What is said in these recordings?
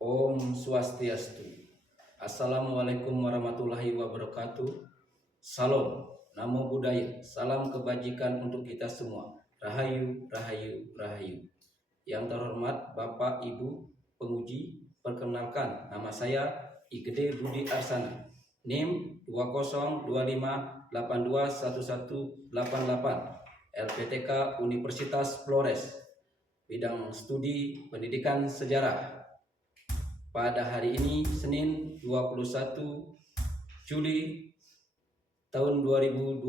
Om Swastiastu. Assalamualaikum warahmatullahi wabarakatuh. Salam, namo buddhaya, salam kebajikan untuk kita semua. Rahayu, rahayu, rahayu. Yang terhormat Bapak Ibu penguji, perkenalkan nama saya I Gede Budi Arsana. NIM 2025821188 LPTK Universitas Flores. Bidang studi pendidikan sejarah. Pada hari ini Senin 21 Juli tahun 2025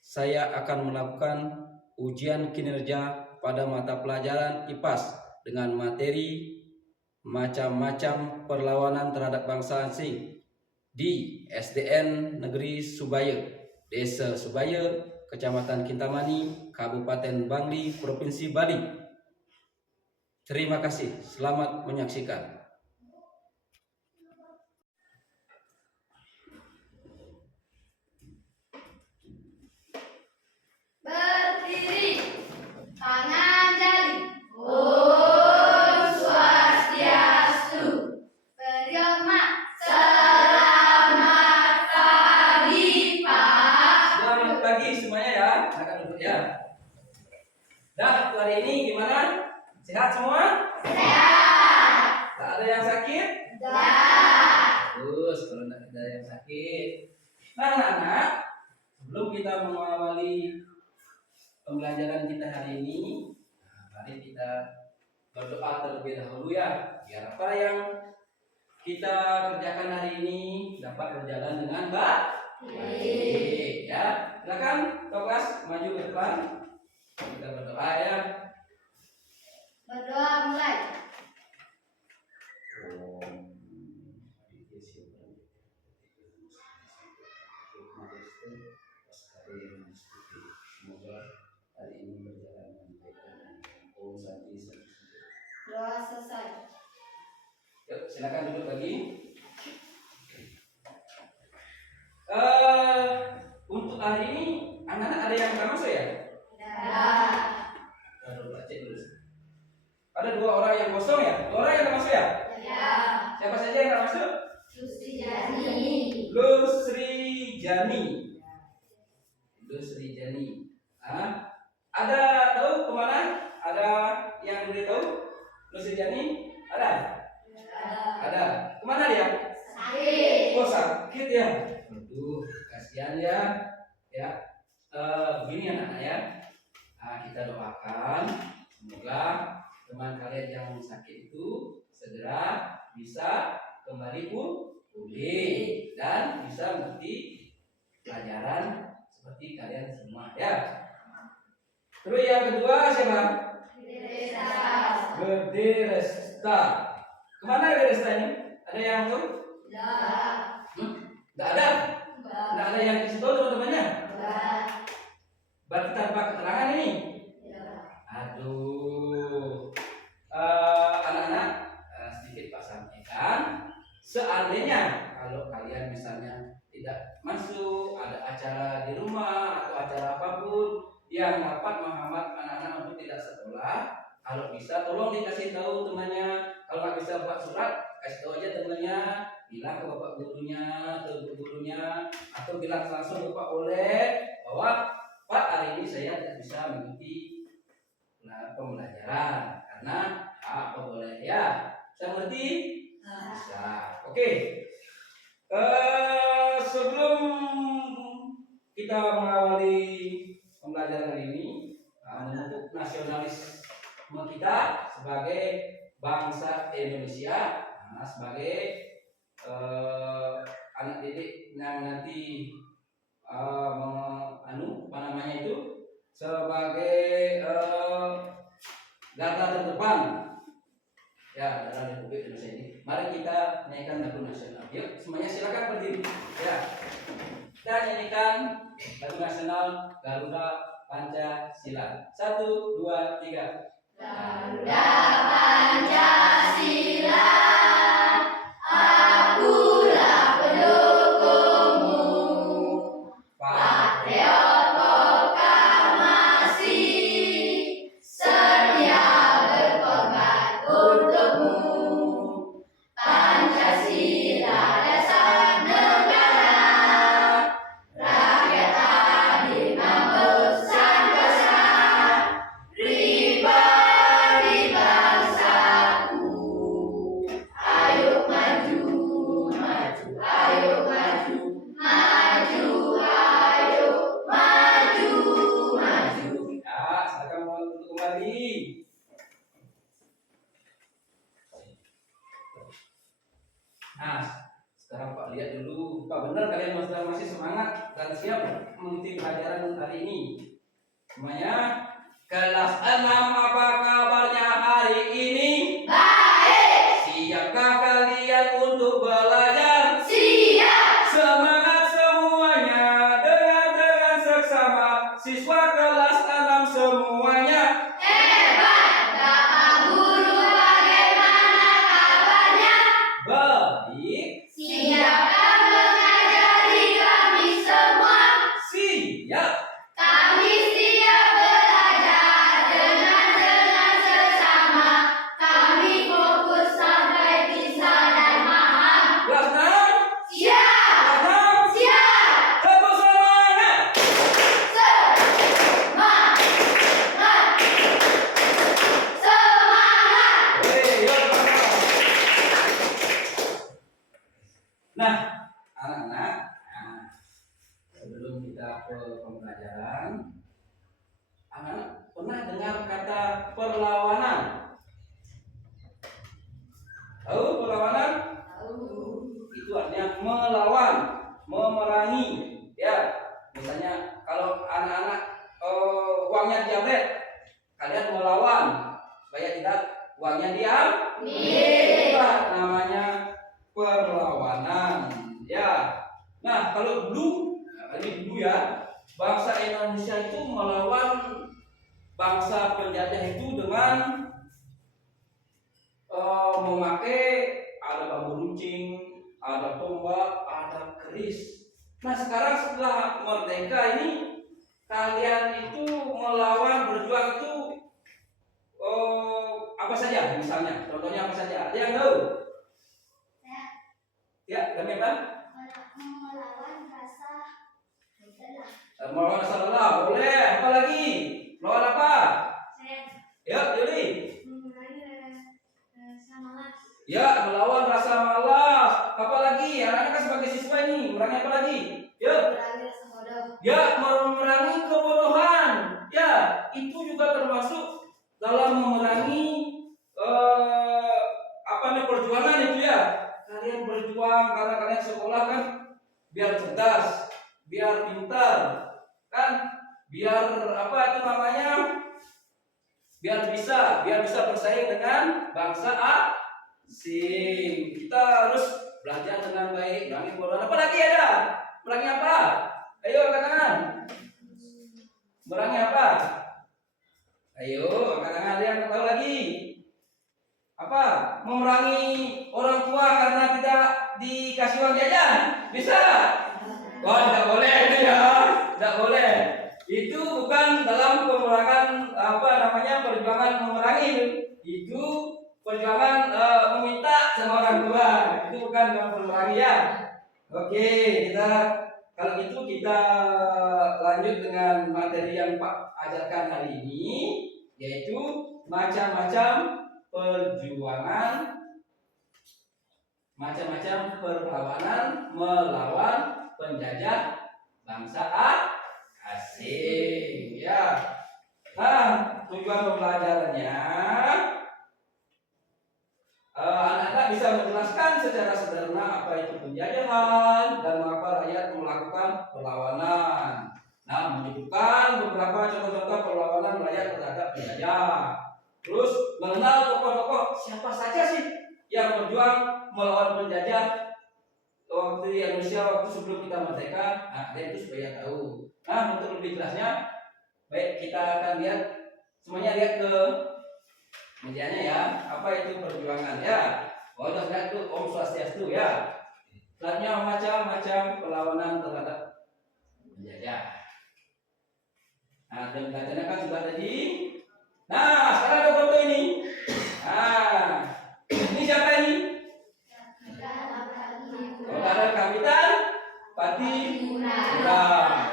saya akan melakukan ujian kinerja pada mata pelajaran IPAS dengan materi macam-macam perlawanan terhadap bangsa asing di SDN Negeri Subaya, Desa Subaya, Kecamatan Kintamani, Kabupaten Bangli, Provinsi Bali. Terima kasih, selamat menyaksikan. Berdiri, tangan jari. Om Swastiastu. Beri hormat. Selamat pagi, Pak. Selamat pagi semuanya ya, silakan duduk ya. Dah, hari ini gimana? Sehat semua? Sehat. Tak ada yang sakit? Dah. Bagus, kalau tidak ada yang sakit. Nah, anak-anak, sebelum kita mengawali pembelajaran kita hari ini, mari kita berdoa terlebih dahulu ya, biar apa yang kita kerjakan hari ini dapat berjalan dengan baik. Ya, silakan kelas maju ke depan. Kita berdoa ya. Berdoa mulai. Semoga hari ini berjalan dengan baik. Om Santi. Doa selesai. Yuk, silakan duduk lagi. Untuk hari ini anak-anak ada yang nggak masuk ya? Dah. Baru baca dulu. Ada 2 orang yang kosong ya? 2 orang yang nggak masuk ya? Ya. Siapa saja yang nggak masuk? Susi Jani. Lusri Jani. Lusri Jani. Ada tahu kemana? Ada yang beritahu? Lusri Jani? Ada? Ada. Kemana dia? Sakit. Oh, sakit ya. Aduh, kasihan ya. Ya. Begini anak-anak ya. Kita doakan semoga teman kalian yang sakit itu segera bisa kembali pulih dan bisa mengerti pelajaran seperti kalian semua ya. Terus yang kedua siapa? Desa. Gede Resta. Kemana Gede Resta ini? Ada yang tahu? Dah. Nggak ada. Nggak ada yang kasih tahu teman-temannya. Dah. Berarti tanpa keterangan ini. Aduh, anak-anak, sedikit Pak sampaikan. Seandainya kalau kalian misalnya tidak masuk, ada acara di rumah atau acara apapun yang dapat menghambat anak-anak untuk tidak sekolah, kalau bisa tolong dikasih tahu temannya. Kalau nggak bisa buat surat, kasih tahu aja temannya, bilang ke bapak gurunya, ke ibu gurunya, atau bilang langsung ke Pak Oleh bahwa Pak, hari ini saya tidak bisa mengikuti pembelajaran karena apa boleh ya? Saya mengerti? Bisa. Oke. Sebelum kita mengawali pembelajaran hari ini, untuk nasionalisme kita sebagai bangsa Indonesia, sebagai anak didik yang nanti sebagai garda terdepan ya dalam Republik Indonesia ini. Mari kita nyanyikan lagu nasional. Yuk, semuanya silakan berdiri. Ya, kita nyanyikan lagu nasional Garuda Pancasila. 1, 2, 3. Garuda Pancasila, akulah pendukungmu. Patriot proklamasi, sedia berkorban untukmu. Apa benar kalian masih semangat dan siap mengikuti pelajaran hari ini? Semuanya, kelas 6, apa kabarnya hari ini? Baik. Siapkah kalian untuk belajar? Siap. Semangat semuanya, dengan seksama siswa kelas 6 semuanya. Hebat. Bapak Guru bagaimana kabarnya? Baik. Siapkah mengajari kami semua? Siap. Kami siap belajar dengan sesama. Kami fokus sampai bisa dan paham. Kelas 6. Siap. Kelas 6. Siap. Tepuk semangat. Semangat. Semangat. Yuk, nah, anak-anak, sebelum kita ke pembelajaran, anak-anak pernah dengar kata perlawanan? Tahu perlawanan? Itu artinya melawan, memerangi. Ya, misalnya kalau anak-anak uangnya diambil, kalian melawan supaya tidak uangnya diambil. Itulah namanya perlawanan. Ya. Nah, kalau dulu, ini dulu ya, bangsa Indonesia itu melawan bangsa penjajah itu dengan memakai ada bambu runcing, ada tombak, ada keris. Nah, sekarang setelah merdeka ini, kalian itu melawan, berjuang itu apa saja? Misalnya, contohnya apa saja? Ada yang tahu? Ya, kami apa? Melawan rasa lelah. Melawan rasa lelah, boleh. Apa lagi? Melawan apa? Ya, Yuli. Mengurangi rasa malas. Ya, melawan rasa malas. Apa lagi? Anak-anak kan sebagai siswa ini, memerangi apa lagi? Ya. Mengurangi rasa bodoh. Ya, memerangi kebodohan. Ya, itu juga termasuk dalam memerangi apa namanya perjuangan itu ya. Kalian berjuang karena kalian sekolah kan biar cerdas, biar pintar, kan? Biar apa itu namanya? Biar bisa bersaing dengan bangsa asing. Kita harus belajar dengan baik, memerangi kebodohan. Apa lagi ada? Memerangi apa? Ayo angkat tangan. Memerangi apa? Ayo angkat tangan. Ada yang tahu lagi? Apa? Memerangi orang tua karena tidak dikasih uang jajan. Bisa? Wah, tidak boleh itu ya. Tidak boleh. Itu bukan dalam pemerangan apa namanya perjuangan memerangi. Itu perjuangan meminta sama orang tua. Itu bukan dalam memerangi ya. Oke, kalau gitu kita lanjut dengan materi yang Pak ajarkan hari ini, yaitu macam-macam perjuangan, macam-macam perlawanan melawan penjajah bangsa asing. Ya. Nah, tujuan pembelajarannya anak-anak bisa menjelaskan secara sederhana apa itu penjajahan dan mengapa rakyat melakukan perlawanan. Nah, menunjukkan beberapa contoh-contoh perlawanan rakyat terhadap penjajah. Terus mengenal tokoh-tokoh siapa saja sih yang berjuang melawan penjajah waktu di Indonesia waktu sebelum kita merdeka. Nah, kalian itu supaya tahu. Nah, untuk lebih jelasnya, baik kita akan lihat semuanya, lihat ke medianya ya. Apa itu perjuangan ya? Oh, udah lihat tuh Om Swastiastu ya. Selanjutnya macam-macam perlawanan terhadap penjajah. Nah, dan belajarnya kan sudah tadi. Nah, sekarang ada foto ini. Nah, ini siapa ini? Saudara Kapitan Patimura.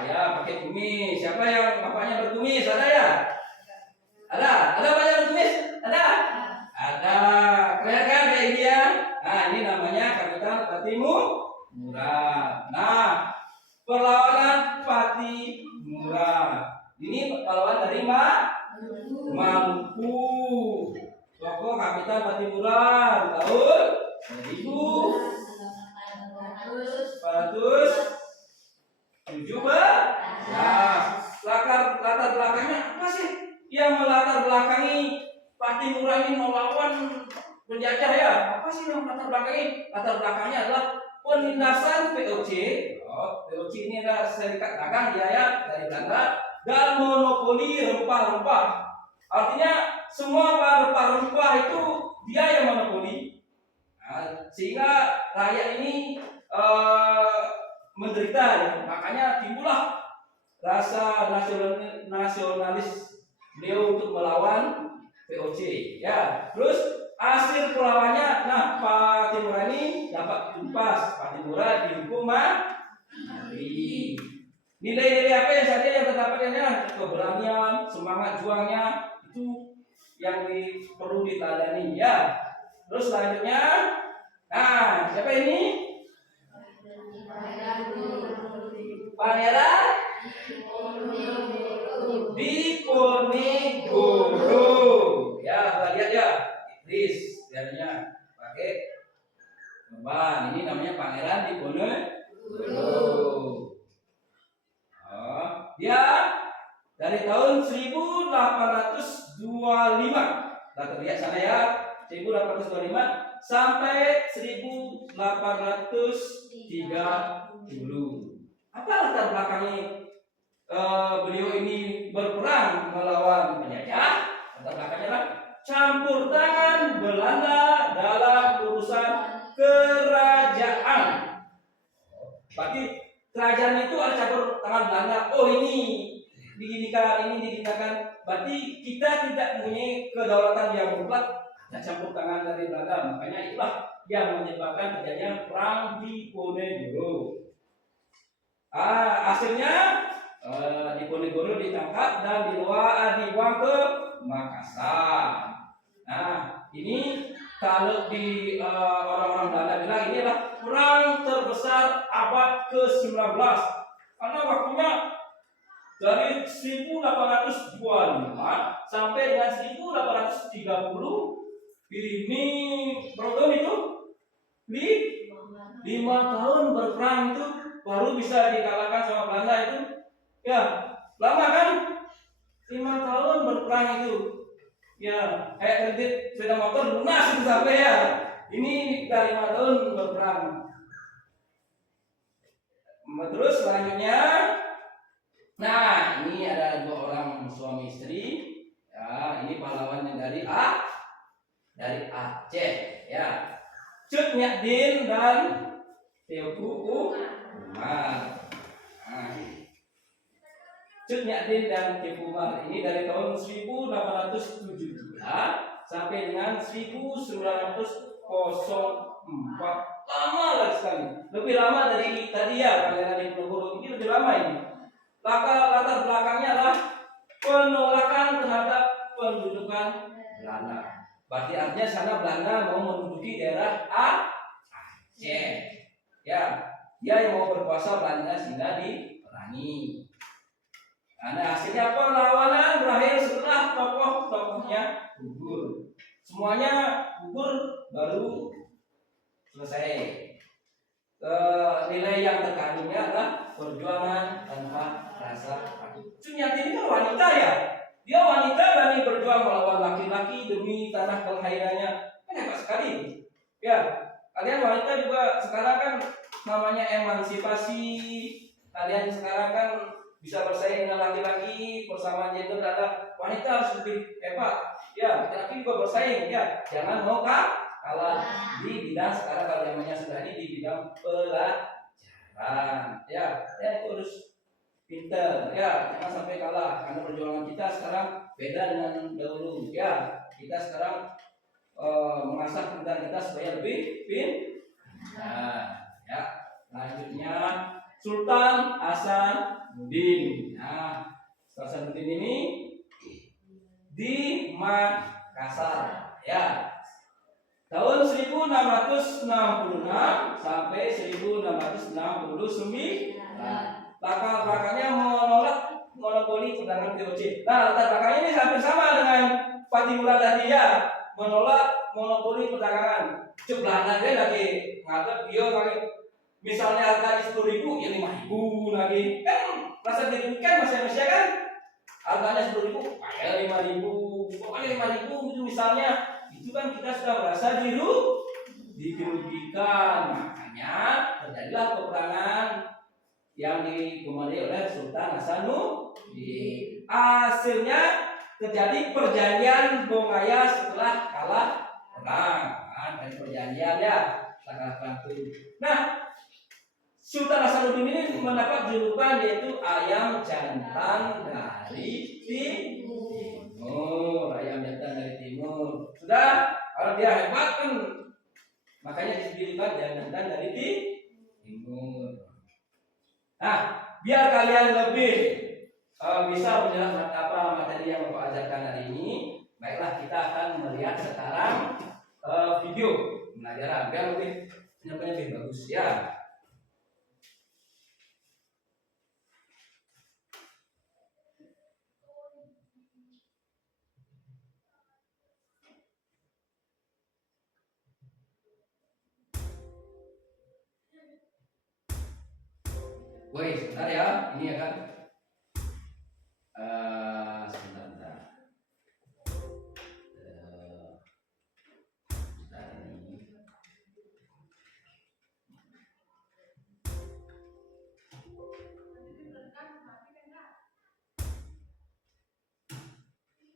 Ya, pakai kumis. Siapa yang bapaknya berkumis? Ada ya? Ada? Ada bapaknya berkumis? Ada? Ada. Keren kan kayak ini ya? Nah, ini namanya Kapitan Patimura. Nah, perlawanan Patimura. Ini perlawanan dari Maluku. Tokoh Kapitan Patimura tahun 1400 penjajah ya. Apa sih yang latar belakangnya? Latar belakangnya adalah penindasan VOC. VOC ini adalah serikat dagang dia ya dari Belanda, dan monopoli rempah-rempah. Artinya semua bahan rempah-rempah itu dia yang monopoli. Nah, sehingga rakyat ini menderita ya. Makanya timbullah rasa nasionalis beliau untuk melawan VOC ya. Terus hasil perlawannya, nah Pak Timura ini dapat tumpas. Pak Timura dihukum mati. Nilai-nilai apa yang saja yang terdapatnya? Keberanian, semangat juangnya itu yang perlu diteladani ya. Terus selanjutnya, nah siapa ini? Pangeran Diponegoro. Ya, kita lihat ya. Inggris, jadinya pakai ban. Ini namanya Pangeran Diponegoro. Dia dari tahun 1825. Kita lihat sana ya. 1825 sampai 1830. Apa latar belakangnya beliau ini berperang melawan penjajah? Latar belakangnya adalah campur tangan Belanda dalam urusan kerajaan. Berarti kerajaan itu ada campur tangan Belanda. Oh ini diginikan, ini diginikan. Berarti kita tidak mempunyai kedaulatan yang mutlak. Ada campur tangan dari Belanda. Makanya itulah yang menyebabkan terjadinya perang Diponegoro. Hasilnya Diponegoro ditangkap dan dibuang ke Makassar. Nah, ini kalau di orang-orang Belanda bilang ini adalah perang terbesar abad ke-19 karena waktunya dari 1825 sampai dengan 1830. Ini berapa tahun itu? 5 tahun berperang itu baru bisa dikalahkan sama Belanda itu. Ya, lama kan? 5 tahun berperang itu. Ya, kayak kredit sepeda motor lunas itu sampai ya. Ini dari 5 tahun berperang. Terus selanjutnya, nah ini ada 2 orang suami istri. Ya, ini pahlawan yang dari Aceh. Ya, Cut Nyak dan Teuku Umar. Cut Nyak dan Teuku Umar ini dari tahun 1873 sampai dengan 1904. Lama lagi sekali. Lebih lama dari tadi ya, Pangeran Diponegoro ini lebih lama ini. Latar belakangnya adalah penolakan terhadap pendudukan Belanda. Berarti artinya sana Belanda mau menduduki daerah Aceh. Ya, dia yang mau berkuasa Belanda sehingga diperangi. Nah, hasilnya perlawanan berakhir setelah tokoh-tokohnya gugur. Semuanya gugur baru selesai. Nilai yang terkandungnya adalah perjuangan tanpa rasa takut. Sunyati ini kan wanita ya. Dia wanita berani berjuang melawan laki-laki demi tanah kelahirannya. Kan hebat sekali. Ya, kalian wanita juga sekarang kan namanya emansipasi. Kalian sekarang kan bisa bersaing dengan laki-laki, persamaan gender adalah wanita harus lebih hebat. Ya, laki-laki juga bersaing. Ya, jangan mau kalah di bidang sekarang kalau namanya sudah ini di bidang pelajaran. Ya itu harus pinter. Ya, jangan sampai kalah karena perjuangan kita sekarang beda dengan dahulu. Ya, kita sekarang mengasah pintar kita supaya lebih pintar. Ya, lanjutnya Sultan Hasanuddin. Nah, Sultan Hasanuddin ini di Makassar. Ya, tahun 1666 sampai 1669. Latar belakangnya menolak monopoli perdagangan VOC. Nah, latar belakangnya ini hampir sama dengan Pak Timura tadi ya, menolak monopoli perdagangan. Belanda dia lagi ngadep dia lagi. Misalnya harga 10.000 ya 5.000 lagi. Kan rasa dirugikan Malaysia kan? Harganya 10.000, kayak 5.000. Pokoknya 5.000 itu misalnya. Itu kan kita sudah merasa merasa dirugikan. Makanya terjadilah peperangan yang dikomandoi oleh Sultan Hasanuddin. Hasilnya terjadi perjanjian Bongaya setelah kalah perang. Dari perjanjian ya setelah kalah perang itu. Nah, Sultan Hasanuddin ini mendapat julukan yaitu ayam jantan dari timur. Ayam jantan dari timur. Sudah, kalau dia hebat kan makanya dijulukan ayam jantan dari timur. Nah, biar kalian lebih bisa menjelaskan apa materi yang Bapak ajarkan hari ini, baiklah kita akan melihat sekarang video pembelajaran biar lebih bagus ya. Woi, sebentar ya, ini ya kan. Sebentar. Sebentar ini.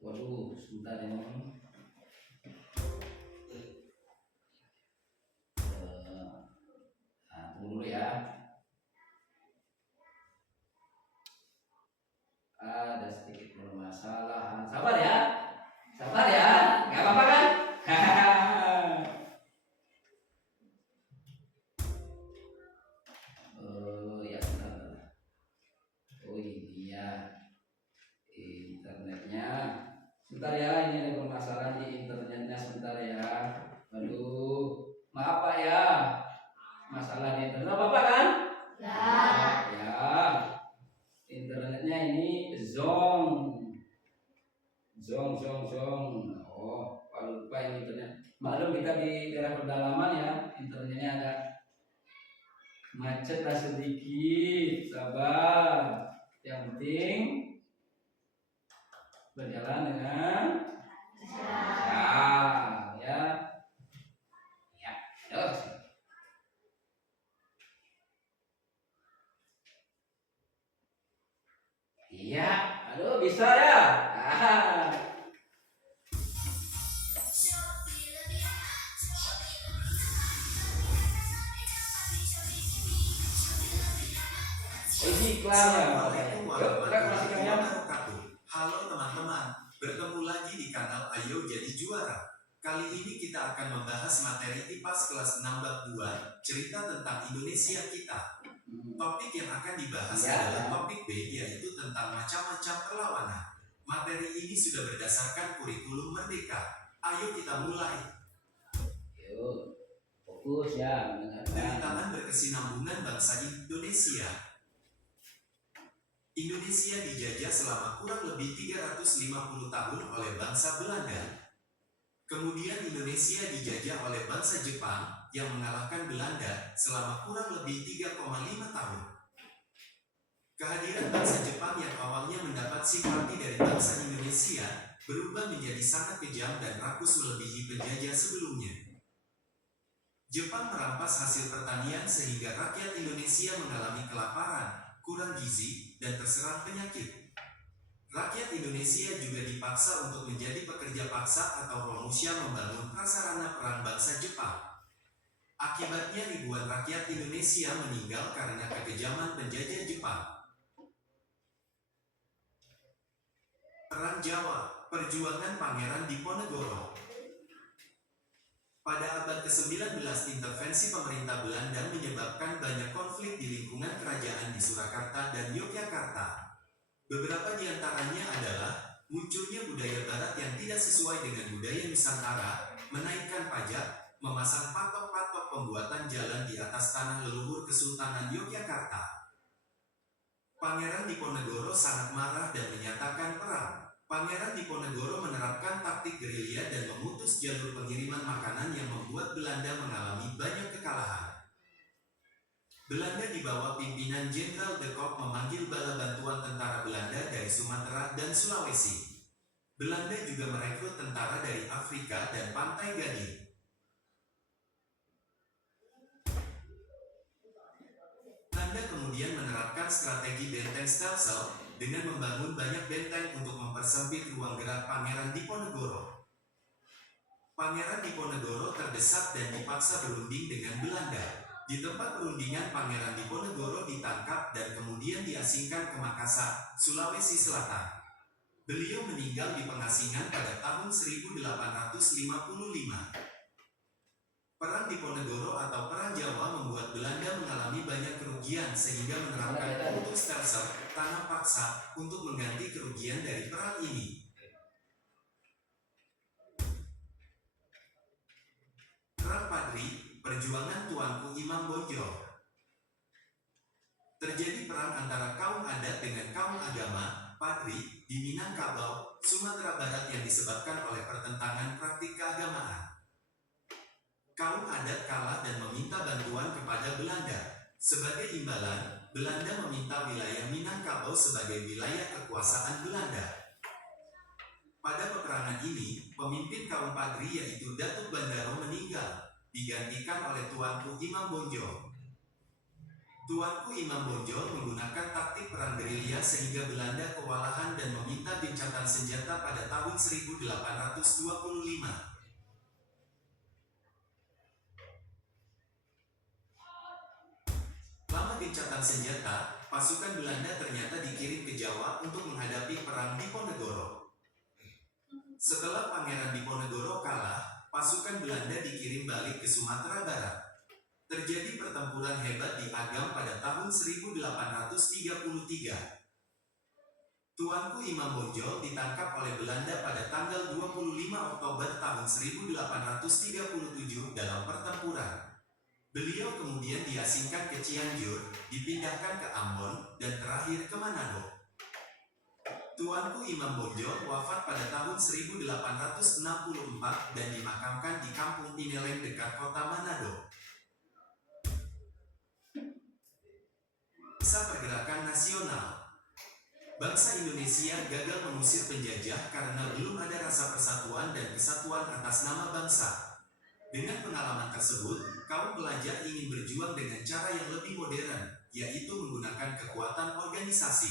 Waduh, sebentar ini. Tunggu dulu ya. Ada sedikit permasalahan. Sabar ya, nggak apa-apa kan? Ya benar. Oh ini ya internetnya. Sebentar ya, ini ada permasalahan di internetnya sebentar ya. Aduh, maaf Pak ya. Masalah di internet apa kan? Ya. Internetnya ini zong. Oh, kalau lupa ini internet. Maklum kita di daerah pedalaman ya, internetnya agak macet lah sedikit. Sabar. Yang penting berjalan dengan lancar ya. Ya, terus. Iya, aduh bisa ya. Iklan ya. Assalamualaikum warahmatullahi wabarakatuh. Halo teman-teman, bertemu lagi di kanal Ayo Jadi Juara. Kali ini kita akan membahas materi IPAS kelas 6 bab 2, cerita tentang Indonesia kita. Topik yang akan dibahas adalah topik B, yaitu tentang macam-macam perlawanan. Materi ini sudah berdasarkan kurikulum Merdeka. Ayo kita mulai. Yuk, fokus ya mendengarkan. Pemerintahan berkesinambungan bangsa Indonesia. Indonesia dijajah selama kurang lebih 350 tahun oleh bangsa Belanda. Kemudian Indonesia dijajah oleh bangsa Jepang yang mengalahkan Belanda selama kurang lebih 3,5 tahun. Kehadiran bangsa Jepang yang awalnya mendapat simpati dari bangsa Indonesia berubah menjadi sangat kejam dan rakus melebihi penjajah sebelumnya. Jepang merampas hasil pertanian sehingga rakyat Indonesia mengalami kelaparan, kurang gizi, dan terserang penyakit. Rakyat Indonesia juga dipaksa untuk menjadi pekerja paksa atau Romusha membangun prasarana perang bangsa Jepang. Akibatnya ribuan rakyat Indonesia meninggal karena kekejaman penjajah Jepang. Perang Jawa, perjuangan Pangeran Diponegoro. Pada abad ke-19, intervensi pemerintah Belanda menyebabkan banyak konflik di lingkungan kerajaan di Surakarta dan Yogyakarta. Beberapa di antaranya adalah munculnya budaya Barat yang tidak sesuai dengan budaya Nusantara, menaikkan pajak, memasang patok-patok pembuatan jalan di atas tanah leluhur Kesultanan Yogyakarta. Pangeran Diponegoro sangat marah dan menyatakan perang. Pangeran Diponegoro menerapkan taktik gerilya dan memutus jalur pengiriman makanan yang membuat Belanda mengalami banyak kekalahan. Belanda di bawah pimpinan Jenderal de Kock memanggil bala bantuan tentara Belanda dari Sumatera dan Sulawesi. Belanda juga merekrut tentara dari Afrika dan Pantai Gading. menerapkan strategi benteng stelsel dengan membangun banyak benteng untuk mempersempit ruang gerak Pangeran Diponegoro. Pangeran Diponegoro terdesak dan dipaksa berunding dengan Belanda. Di tempat perundingan, Pangeran Diponegoro ditangkap dan kemudian diasingkan ke Makassar, Sulawesi Selatan. Beliau meninggal di pengasingan pada tahun 1855. Perang Diponegoro atau Perang Jawa membuat Belanda mengalami banyak kerugian sehingga menerapkan kultur stelsel, tanam paksa, untuk mengganti kerugian dari perang ini. Perang Padri, perjuangan Tuanku Imam Bonjol. Terjadi perang antara kaum adat dengan kaum agama, Padri, di Minangkabau, Sumatera Barat yang disebabkan oleh pertentangan praktik keagamaan. Kaum adat kalah dan meminta bantuan kepada Belanda. Sebagai imbalan, Belanda meminta wilayah Minangkabau sebagai wilayah kekuasaan Belanda. Pada peperangan ini, pemimpin kaum Padri yaitu Datuk Bandaro meninggal, digantikan oleh Tuanku Imam Bonjol. Tuanku Imam Bonjol menggunakan taktik perang gerilya sehingga Belanda kewalahan dan meminta gencatan senjata pada tahun 1825. Lama gencatan senjata, pasukan Belanda ternyata dikirim ke Jawa untuk menghadapi perang Diponegoro. Setelah Pangeran Diponegoro kalah, pasukan Belanda dikirim balik ke Sumatera Barat. Terjadi pertempuran hebat di Agam pada tahun 1833. Tuanku Imam Bonjol ditangkap oleh Belanda pada tanggal 25 Oktober tahun 1837 dalam pertempuran. Beliau kemudian diasingkan ke Cianjur, dipindahkan ke Ambon, dan terakhir ke Manado. Tuanku Imam Bonjol wafat pada tahun 1864 dan dimakamkan di Kampung Pineleng dekat kota Manado. Masa pergerakan nasional. Bangsa Indonesia gagal mengusir penjajah karena belum ada rasa persatuan dan kesatuan atas nama bangsa. Dengan pengalaman tersebut, kaum pelajar ingin berjuang dengan cara yang lebih modern, yaitu menggunakan kekuatan organisasi.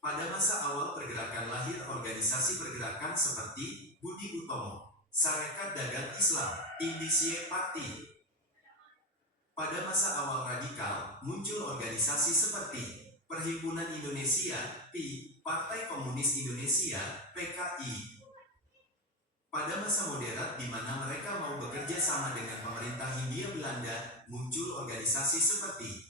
Pada masa awal pergerakan lahir organisasi pergerakan seperti Budi Utomo, Sarekat Dagang Islam, Indische Party. Pada masa awal radikal, muncul organisasi seperti Perhimpunan Indonesia, PI, Partai Komunis Indonesia, PKI. Pada masa modern di mana mereka mau bekerja sama dengan pemerintah Hindia Belanda, muncul organisasi seperti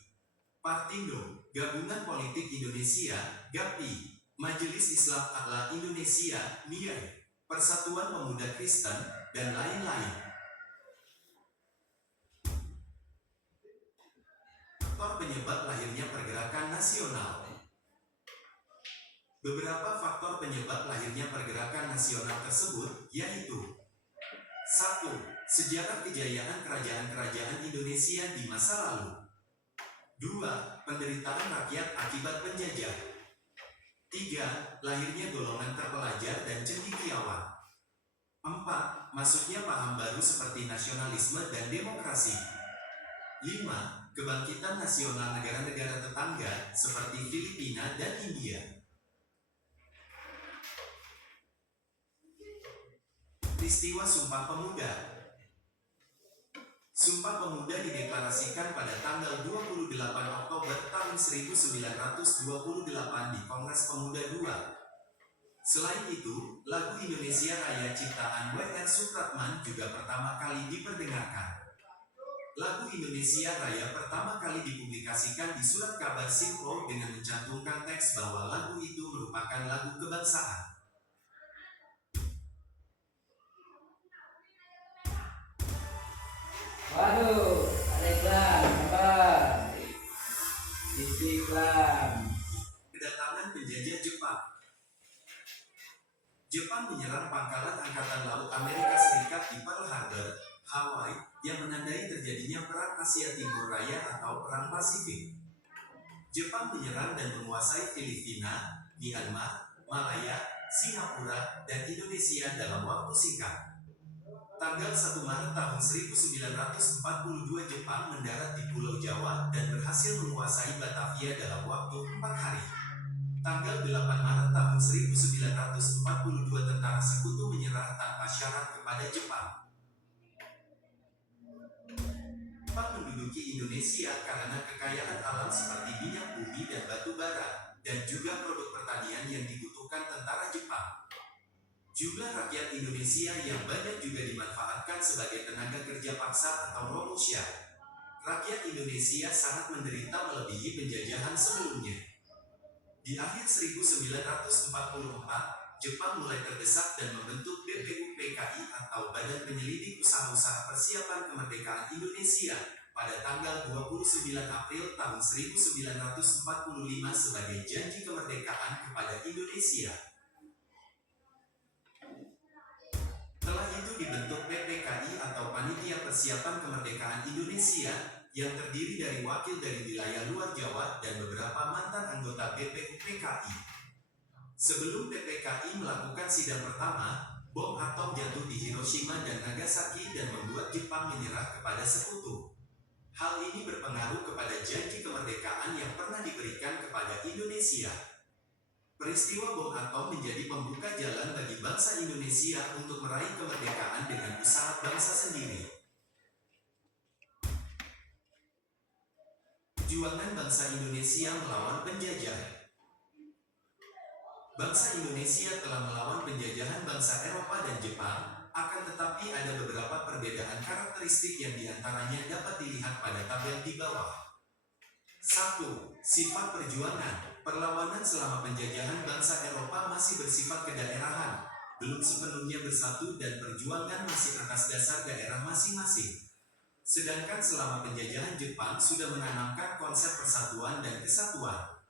Partindo, Gabungan Politik Indonesia, GAPI, Majelis Islam A'la Indonesia, MIAI, Persatuan Pemuda Kristen, dan lain-lain. Faktor penyebab lahirnya pergerakan nasional. Beberapa faktor penyebab lahirnya pergerakan nasional tersebut yaitu 1. Sejarah kejayaan kerajaan-kerajaan Indonesia di masa lalu. 2. Penderitaan rakyat akibat penjajah. 3. Lahirnya golongan terpelajar dan cendekiawan. 4. Masuknya paham baru seperti nasionalisme dan demokrasi. 5. Kebangkitan nasional negara-negara tetangga seperti Filipina dan India. Peristiwa Sumpah Pemuda. Sumpah Pemuda dideklarasikan pada tanggal 28 Oktober tahun 1928 di Kongres Pemuda II. Selain itu, lagu Indonesia Raya ciptaan W.R. Supratman juga pertama kali diperdengarkan. Lagu Indonesia Raya pertama kali dipublikasikan di Surat Kabar Simpo dengan mencantumkan teks bahwa lagu itu merupakan lagu kebangsaan. Waduh, ada iklan, apa? Iklan. Kedatangan penjajah Jepang. Jepang menyerang pangkalan Angkatan Laut Amerika Serikat di Pearl Harbor, Hawaii, yang menandai terjadinya Perang Asia Timur Raya atau Perang Pasifik. Jepang menyerang dan menguasai Filipina, Myanmar, Malaya, Singapura, dan Indonesia dalam waktu singkat. Tanggal 1 Maret tahun 1942 Jepang mendarat di Pulau Jawa dan berhasil menguasai Batavia dalam waktu 4 hari. Tanggal 8 Maret tahun 1942 tentara Sekutu menyerah tanpa syarat kepada Jepang. Jepang menduduki Indonesia karena kekayaan alam seperti minyak bumi dan batu bara, dan juga produk pertanian yang dibutuhkan tentara Jepang. Jumlah rakyat Indonesia yang banyak juga dimanfaatkan sebagai tenaga kerja paksa atau Romusha. Rakyat Indonesia sangat menderita melebihi penjajahan sebelumnya. Di akhir 1944, Jepang mulai terdesak dan membentuk BPUPKI atau Badan Penyelidik Usaha-Usaha Persiapan Kemerdekaan Indonesia pada tanggal 29 April tahun 1945 sebagai janji kemerdekaan kepada Indonesia. Setelah itu dibentuk PPKI atau Panitia Persiapan Kemerdekaan Indonesia yang terdiri dari wakil dari wilayah luar Jawa dan beberapa mantan anggota BPUPKI. Sebelum PPKI melakukan sidang pertama, bom atom jatuh di Hiroshima dan Nagasaki dan membuat Jepang menyerah kepada Sekutu. Hal ini berpengaruh kepada janji kemerdekaan yang pernah diberikan kepada Indonesia. Peristiwa bom atom menjadi pembuka jalan bagi bangsa Indonesia untuk meraih kemerdekaan dengan usaha bangsa sendiri. Perjuangan bangsa Indonesia melawan penjajah. Bangsa Indonesia telah melawan penjajahan bangsa Eropa dan Jepang, akan tetapi ada beberapa perbedaan karakteristik yang diantaranya dapat dilihat pada tabel di bawah. 1. Sifat perjuangan. Perlawanan selama penjajahan bangsa Eropa masih bersifat kedaerahan, belum sepenuhnya bersatu dan perjuangan masih atas dasar daerah masing-masing. Sedangkan selama penjajahan Jepang sudah menanamkan konsep persatuan dan kesatuan.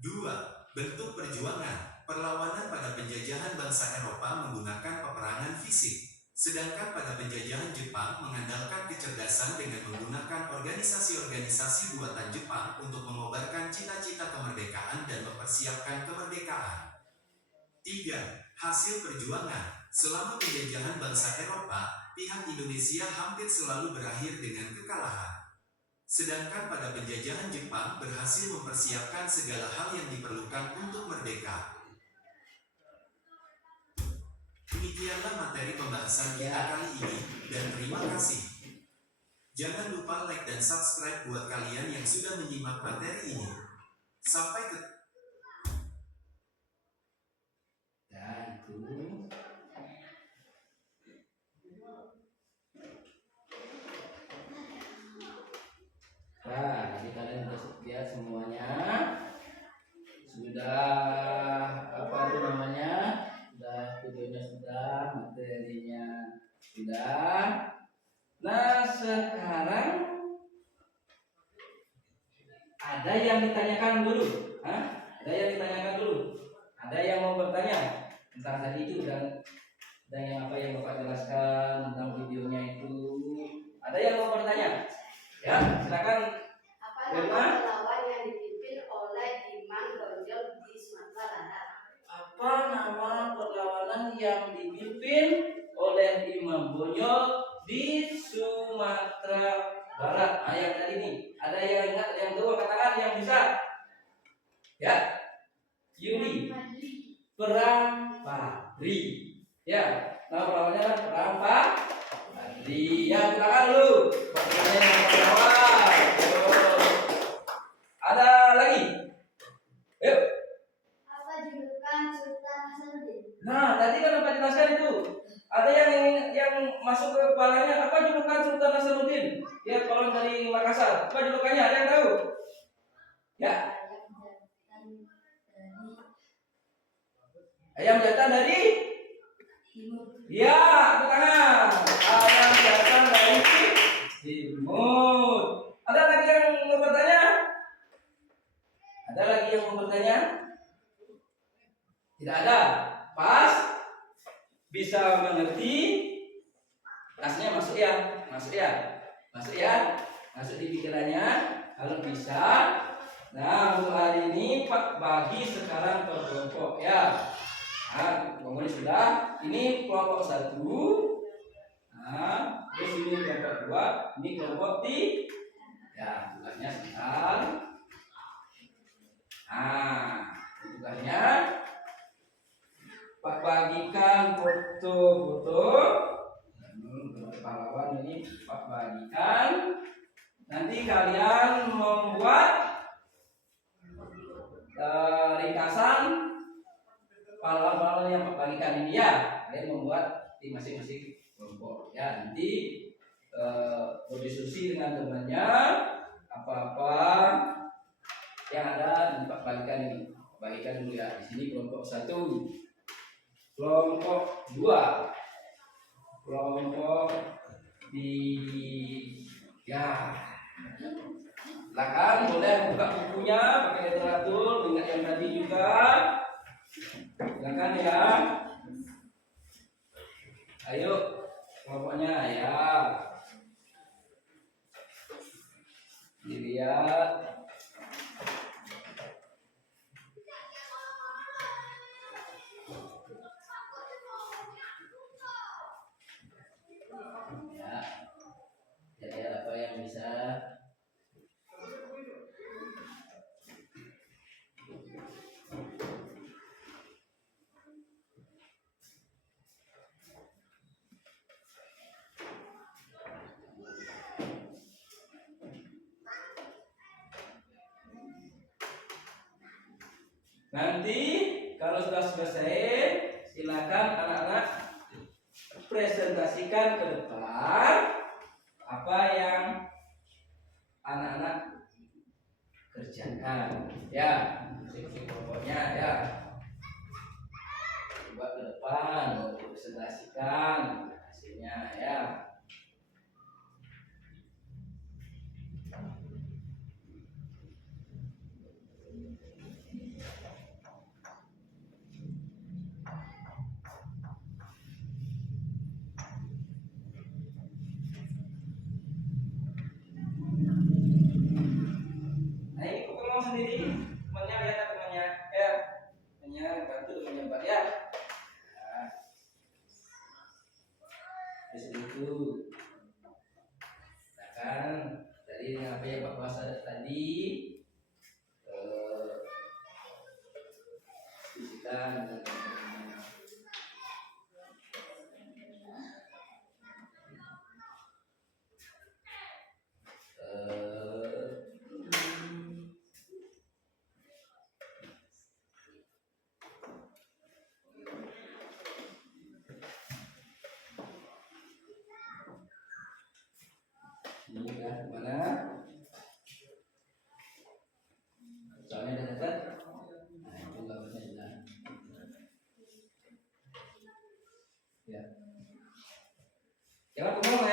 2. Bentuk perjuangan. Perlawanan pada penjajahan bangsa Eropa menggunakan peperangan fisik, sedangkan pada penjajahan Jepang mengandalkan kecerdasan dengan menggunakan organisasi-organisasi buatan Jepang untuk mengobarkan cita-cita kemerdekaan dan mempersiapkan kemerdekaan. 3. Hasil perjuangan. Selama penjajahan bangsa Eropa, pihak Indonesia hampir selalu berakhir dengan kekalahan. Sedangkan pada penjajahan Jepang berhasil mempersiapkan segala hal yang diperlukan untuk merdeka. Demikianlah materi pembahasan kita kali ini, dan terima kasih. Jangan lupa like dan subscribe buat kalian yang sudah menyimak materi ini. Sampai ketemu. Nah, jadi kalian sudah lihat semuanya. Sudah apa itu namanya? Sudah videonya sudah, materinya sudah. Nah, sekarang ada yang ditanyakan dulu. Ada yang ditanyakan dulu. Ada yang mau bertanya tentang tadi itu dan yang apa yang Bapak jelaskan tentang videonya itu. Ada yang mau bertanya? Ya, silakan. Apa nama relawan yang dipimpin oleh Iman Bonjol di Sumatera Barat? Apa nama perlawanan yang dipimpin oleh Imam Bonjol di Sumatera Barat? Nah, yang tadi ini ada yang ingat, yang tahu katakan yang bisa. Ya, Yuli. Perang Padri. Ya, nama perlawannya adalah Perang Padri. Ya, silakan dulu. Ada lagi? Yuk. Apa julukan Sultan Hasanuddin? Nah, tadi kan Bapak jelaskan itu. Ada yang masuk ke kepalanya, apa julukan Sultan Hasanuddin? Ya, kalau dari Makassar, apa julukannya? Ada yang tahu? Ya. Ayam jantan dari Timur. ya, tepuk tangan. Ayam jantan dari timur. Ada lagi yang mau bertanya? Ada lagi yang mau bertanya? Tidak ada. Pas? Bisa mengerti? Tasnya masuk ya? Masuk ya? Masuk ya? Masuk di pikirannya? Kalau bisa. Nah, untuk hari ini Pak bagi sekarang per kelompok ya. Nah, kelompok ini sudah. Ini kelompok 1, Ini kelompok tiga. Ya, tugasnya sekarang. Nah, tugasnya Pak bagikan foto-foto. Pahlawan ini Pak bagikan. Nanti kalian membuat ringkasan pahlawan yang Pak bagikan ini ya. Kalian membuat di masing-masing kelompok ya. Nanti berdiskusi dengan temannya apa-apa yang ada di Pak bagikan ini. Bagikan dulu ya. Di sini kelompok 1, kelompok 2, kelompok 3. Silakan boleh buka bukunya pakai literatur ingat yang tadi juga. Silakan ya. Ayo kelompoknya ya. Dilihat. Ya. Jadi apa yang bisa nanti kalau sudah selesai, silakan anak-anak presentasikan ke depan apa yang anak-anak kerjakan. Ya, masing-masing kelompoknya ya. Coba ke depan, presentasikan hasilnya ya. Nah ini kok ngomong sendiri, temannya lihat temannya, ya, temannya bantu temannya buat ya. Nah, itu, nah kan dari apa yang Pak bahas tadi, diskusikan. Ini kan mana? Soalnya ada dapat. Nah itu gambarnya jelas. Ya. Jangan bengong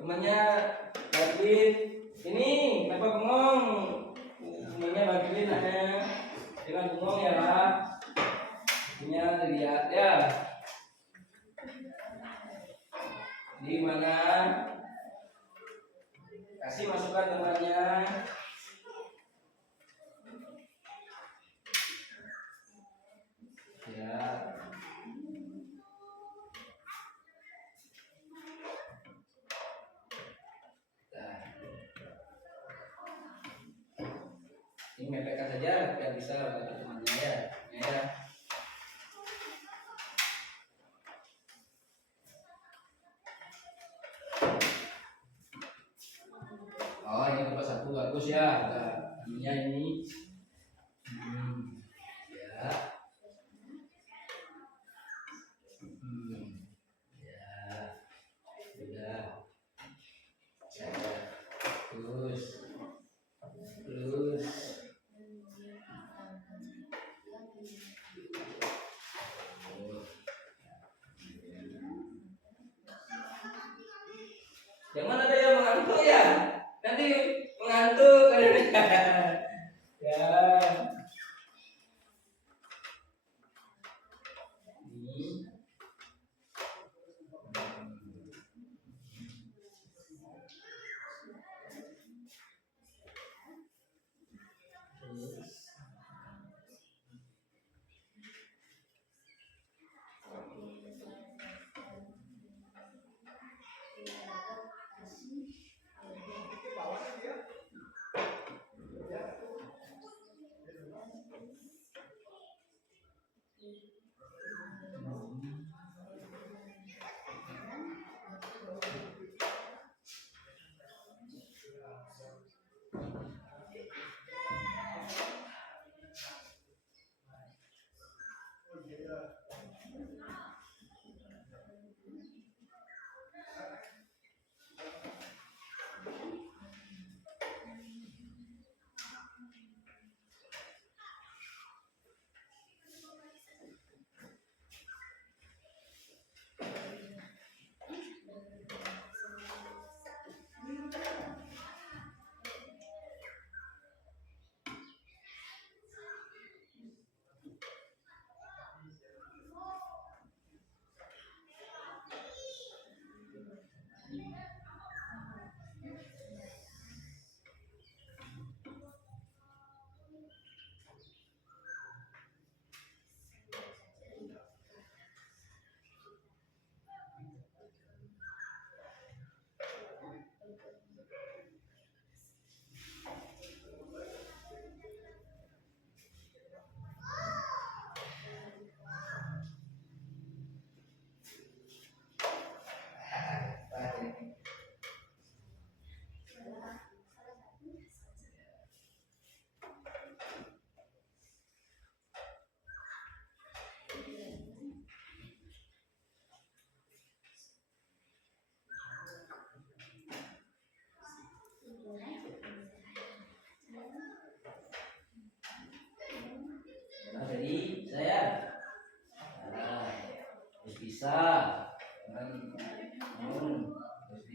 temannya Bagin. Ini kenapa bengong? Temannya Bagin jangan bengong ya. Punya dilihat ya. Di mana? Kasih masukan temannya. Ya. Nah. Ini mepetkan saja biar bisa temannya ya. Ya. Oh ini tempat satu bagus ya. Nah, ini. Ya. Ya. Sudah. Ya. Terus. Jangan ada yang mengantuk ya. Nanti mengantuk. Ya. Ini.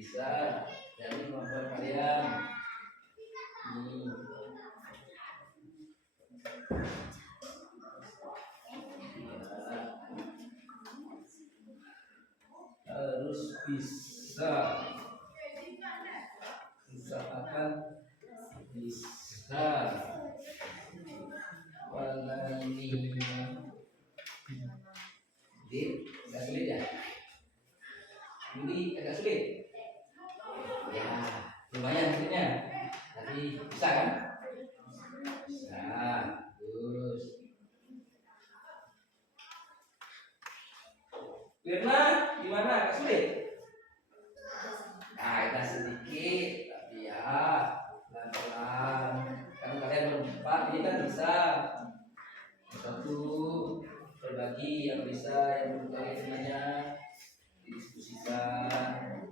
bisa. Jadi kemampuan kalian. Nih. Harus bisa, usahakan bisa mengalaminya. Jadi agak sulit ya, ini agak sulit ya, lumayan sulitnya, tapi bisa kan? Bisa. Terus Firna gimana, agak sulit? Nah, kita sedikit, tapi ya pelan-pelan. Karena kalian berempat ini kan bisa. Satu berbagi yang bisa, yang berbagai semuanya didiskusikan.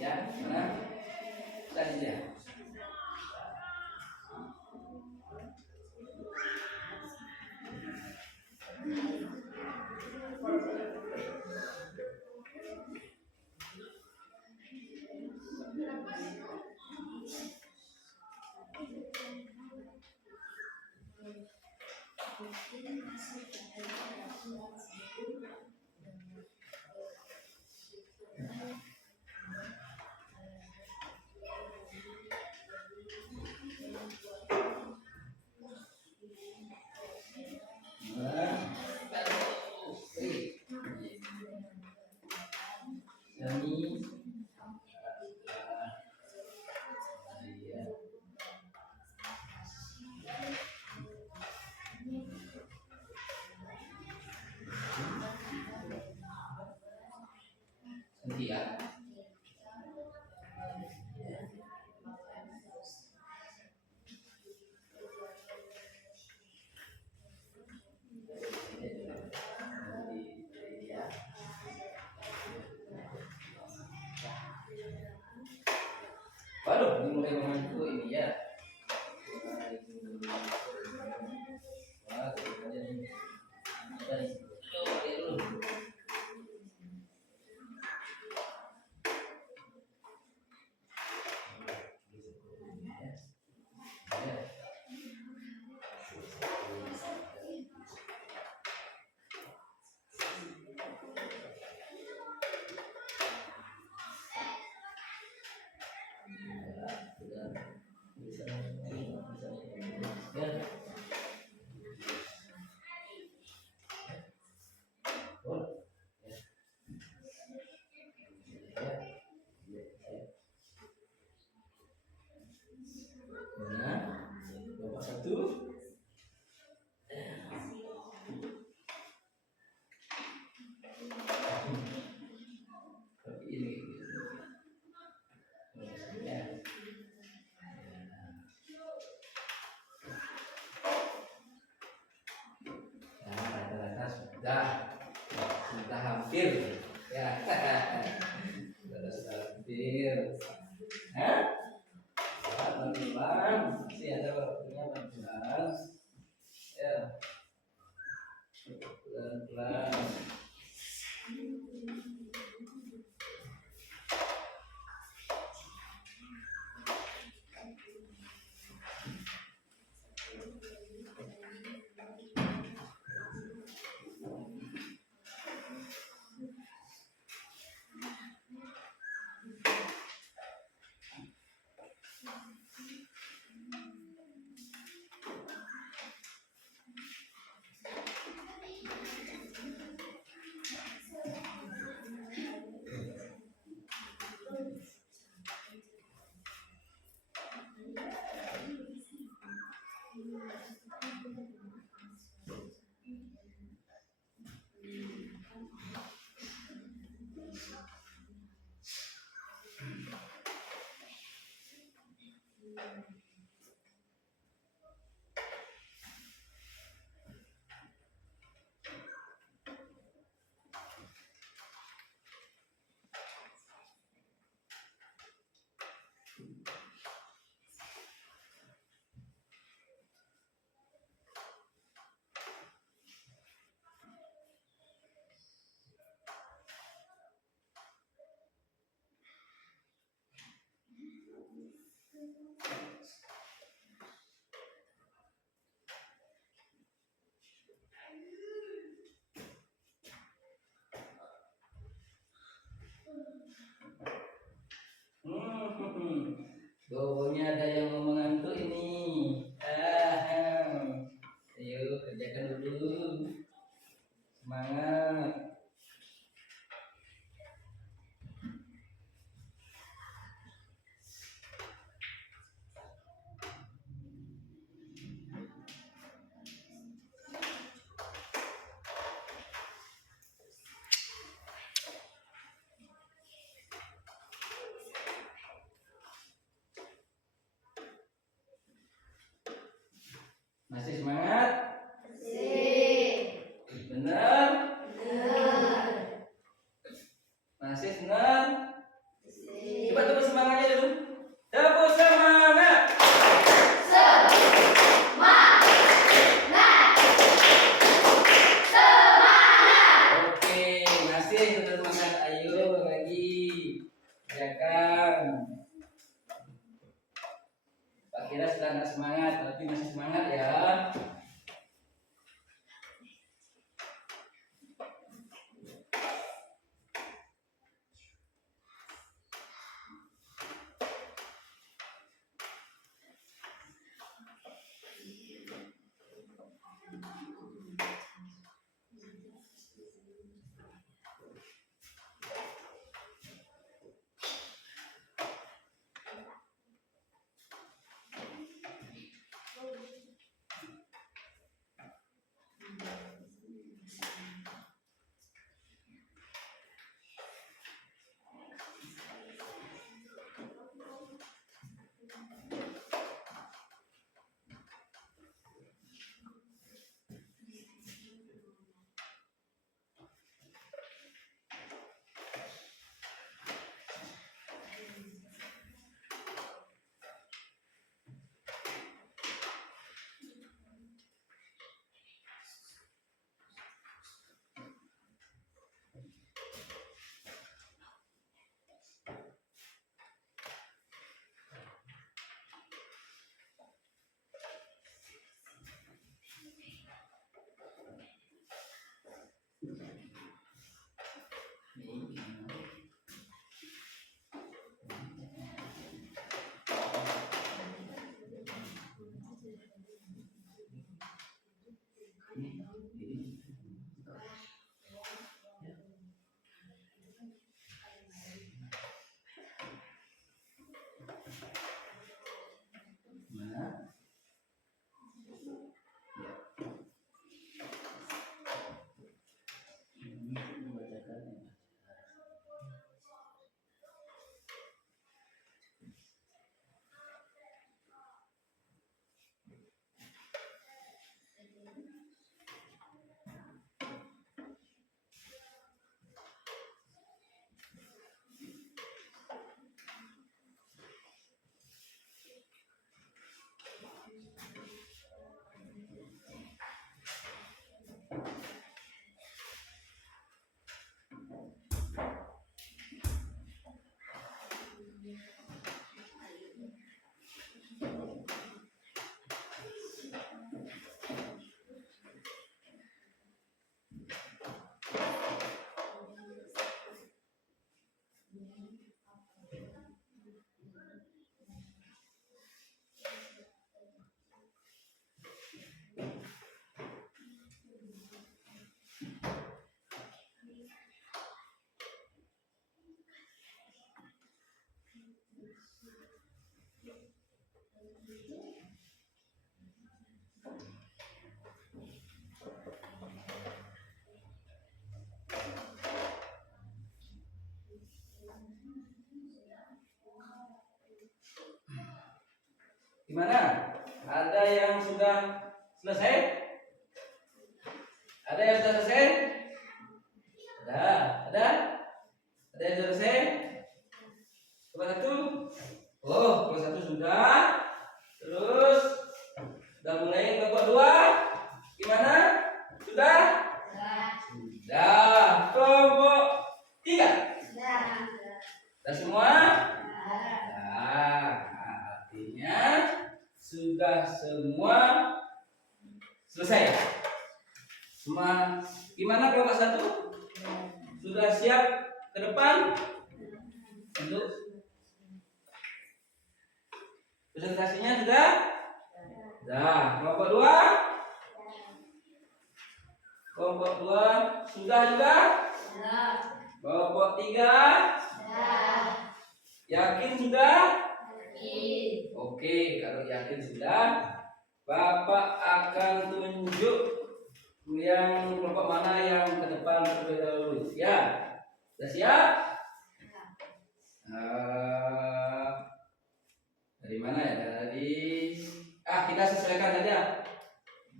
Ya, mana? Tadi ya. Ya. Waduh, ini mulai mengantuk ini ya. Wah, aja nih. Sudah hampir ya. Sudah hampir. Hah? Pelan-pelan masih ada waktunya, pelan-pelan ya, pelan-pelan. Masih semangat? Benar? Masih senang? Coba tepuk semangatnya dulu. Tepuk semangat. Oke, masih tetap semangat. Ayo lagi. Kerjakan. Pak kira sudah nggak semangat, tapi masih semangat ya. Mana? Gimana? Ada yang sudah selesai? Ada yang sudah selesai? Ada? Ada yang sudah selesai? Kelas 1? Oh, kelas 1 sudah. Terus udah mulai kelompok 2? Gimana? Sudah? Sudah. Kelompok 3? Sudah semua? Nah, artinya sudah semua selesai. Semua gimana kelompok 1? Sudah siap ke depan untuk presentasinya sudah? Nah, kelompok 2? Kelompok 2 sudah juga? Kelompok 3? Yakin sudah? Oke, kalau yakin sudah, Bapak akan tunjuk yang kelompok mana yang ke depan terlebih dahulu. Ya, sudah siap? Dari mana ya? Kita sesuaikan saja.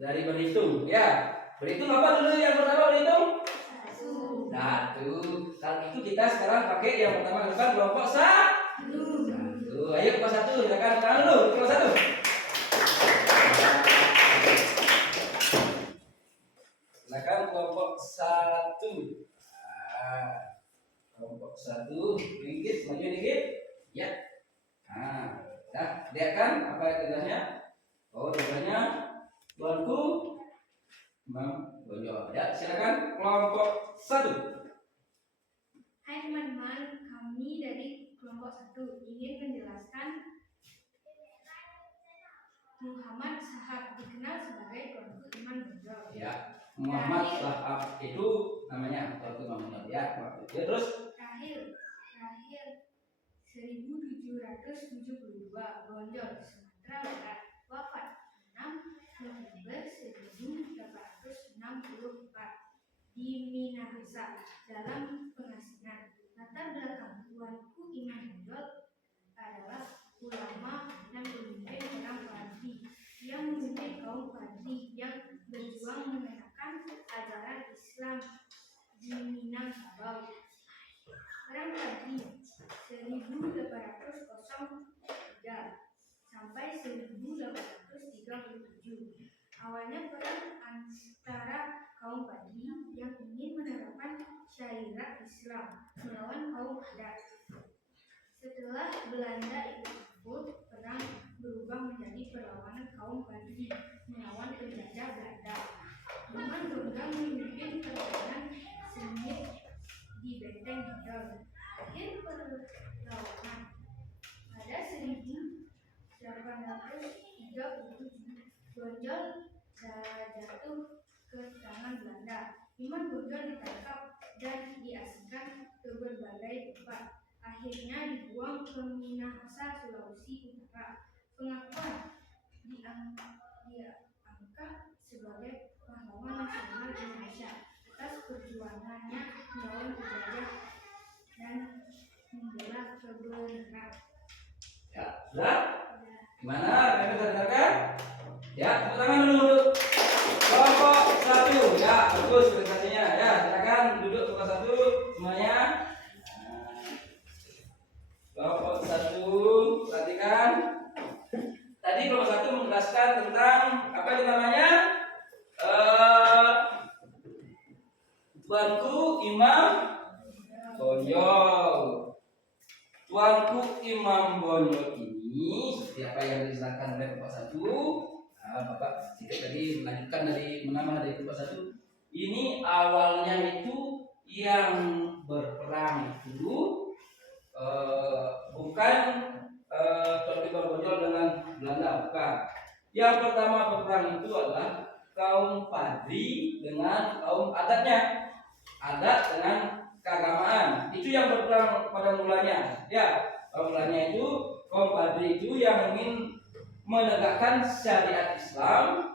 dari berhitung. Ya, berhitung apa dulu yang pertama berhitung? Satu. Satu. Saat itu kita sekarang pakai yang pertama kan kelompok satu. Ayo kelompok satu, silakan tangan dulu kelompok satu. Silakan kelompok satu. Kelompok satu, dikit, maju dikit. Ya. Lihat kan apa tugasnya? Oh, tugasnya tuanku Imam Bonjol. Ya, silakan kelompok satu. Hai teman-teman, kami dari kelompok 1 ingin menjelaskan Muhammad Shahab dikenal sebagai Tuanku Iman Bonjol. Ya, Muhammad Shahab itu namanya Tuanku Imam Bonjol. Ya, terus Terakhir 1772 Bonjol, Sumatera Barat. Wafat 6 November 1864 di Minahasa. Dalam pengasingan, latar belakang Tuanku Iman Bonjol adalah ulama dan pemimpin orang Parsi yang memimpin kaum Parsi yang berjuang menegakkan ajaran Islam di Minangkabau. Perang Parsi 1803 sampai 1837. Awalnya perang antara kaum Parsi yang ingin menerapkan syariat Islam melawan kaum adat. Setelah Belanda ikut campur, perang berubah menjadi perlawanan kaum Parsi melawan penjajah Belanda. Iman Bonjol memimpin perlawanan sengit di Benteng Hidal. Akhir perlawanan pada 1837, Bonjol jatuh ke tangan Belanda. Iman Bonjol ditangkap dan diasingkan ke berbagai tempat. Akhirnya dibuang ke Minahasa, Sulawesi Utara. Pengakuan diangkat sebagai pahlawan nasional Indonesia atas perjuangannya melawan penjajah dan membela kebenaran. ya, sudah? Gimana? Kalian bisa dengarkan? Ya, tepuk tangan dulu untuk kelompok satu. Ya, bagus presentasinya. Ya, silakan duduk kelompok satu semuanya. Kelompok satu, perhatikan. Tadi kelompok satu menjelaskan tentang apa itu namanya? Tuanku Imam Bonjol. Tuanku Imam Bonjol ini seperti apa yang dijelaskan oleh kelompok satu. Bapak sedikit tadi melanjutkan dari menambah dari kelompok satu. Ini awalnya itu yang berperang itu bukan Tuanku Imam Bonjol dengan Belanda, bukan. Yang pertama berperang itu adalah kaum Padri dengan kaum adatnya, adat dengan keagamaan. Itu yang berperang pada mulanya. Ya, mulanya itu kaum Padri itu yang ingin menegakkan syariat Islam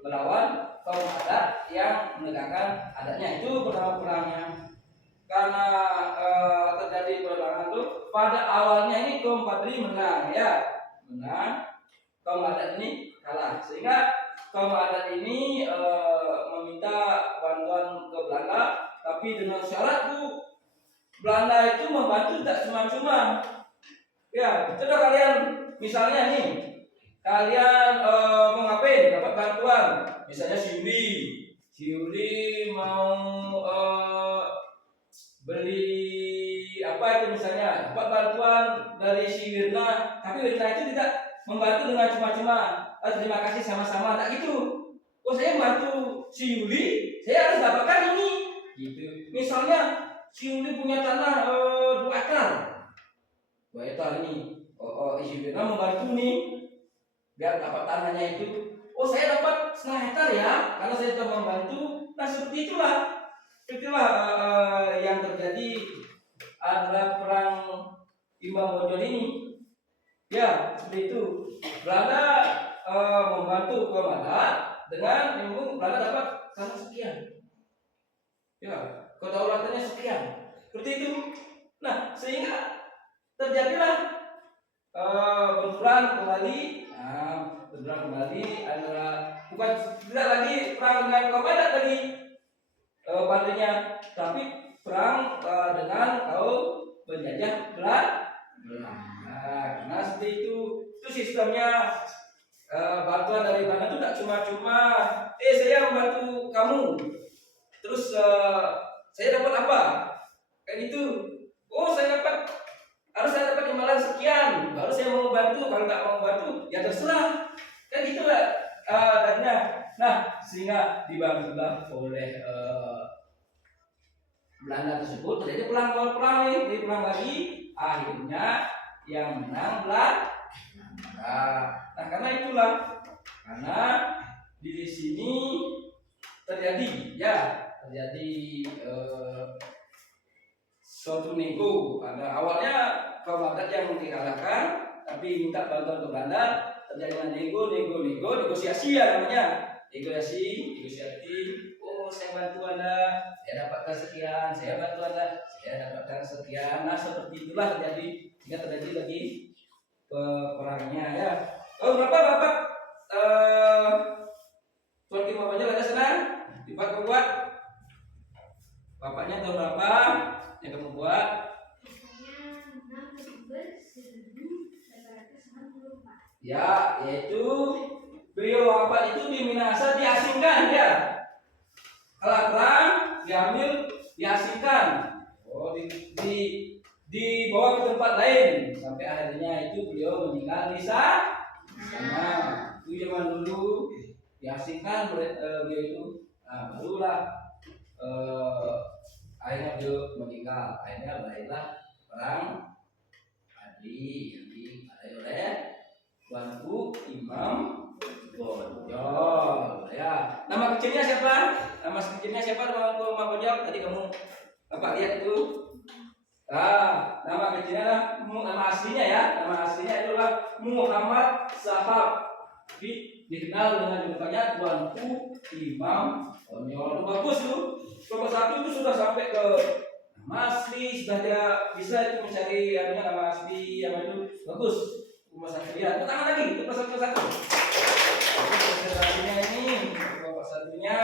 melawan kaum adat yang menegakkan adatnya. Itu pertama perangnya. Karena terjadi perlawanan itu pada awalnya ini kaum Padri menang, ya, menang. Kaum adat ini kalah, sehingga kaum adat ini meminta bantuan ke Belanda, tapi dengan syarat tuh Belanda itu membantu tidak cuma-cuma. Ya, coba kalian misalnya nih, kalian mau ngapain? Dapat bantuan, misalnya si Yuli mau beli apa itu misalnya, dapat bantuan dari si Wirna, tapi Wirna itu tidak membantu dengan cuma-cuma. Terima kasih sama-sama, tak gitu. Oh, saya membantu si Yuli, saya harus dapatkan ini, gitu. Misalnya si Yuli punya tanah 2 ekar, 2 ekar ini. Si Wirna membantu nih, biar dapat tanahnya itu. Oh, saya dapat 1/2 hektar ya, karena saya telah membantu. Nah, seperti itulah yang terjadi adalah perang Imam Bonjol ini. Ya, seperti itu. Belanda membantu kaum adat dengan iming Belanda dapat tanah sekian. Ya, kedaulatannya sekian. Seperti itu. Nah, sehingga terjadilah benturan kembali. berperang kembali adalah bukan tidak lagi perang dengan kaum adat lagi padanya, tapi perang dengan kaum penjajah Belanda. Karena seperti itu sistemnya. Bantuan dari Belanda itu tidak cuma-cuma saya membantu kamu terus saya dapat apa kayak gitu. Oh, harus saya dapat imbalan sekian baru saya mau bantu, kalau nggak mau bantu ya terserah, kan gitu lah adanya. Nah, sehingga dibangunlah oleh Belanda tersebut terjadi perang lagi, akhirnya yang menang Belanda. Nah, karena di sini terjadi suatu nego. Pada awalnya kaum adat yang dikalahkan tapi minta bantuan ke Belanda, terjadi negosiasi ya namanya. Negosiasi. Oh, saya bantu Anda, saya dapatkan sekian, saya bantu Anda, saya dapatkan sekian. Nah, seperti itulah terjadi lagi peperangnya ya. Oh, berapa tuan Kim bapaknya ada senang dibuat bapaknya tahun berapa yang kamu buat? Misalnya 6 Desember 1864. Ya, yaitu beliau bapak itu di Minahasa diasingkan ya. Kalau perang diambil diasingkan. Oh, dibawa ke tempat lain sampai akhirnya itu beliau meninggal di sana. Itu zaman dulu diasingkan beliau itu. Nah, barulah akhirnya beliau meninggal. Akhirnya berakhirlah perang Adi yang diadakan oleh Tuanku Imam Bonjol ya. Nama kecilnya siapa? Tuanku Imam Bonjol tadi kamu Bapak lihat itu. Nama kecilnya nama aslinya itulah Muhammad Sahab. Dikenal dengan julukannya Tuanku Imam Bonjol. Bagus tuh. Nomor 1 itu sudah sampai ke nama asli, sudah dia bisa itu mencari nama asli yang itu bagus. Nomor 1 ya. Tepuk tangan lagi untuk nomor 1. Presentasinya ini kelompok satunya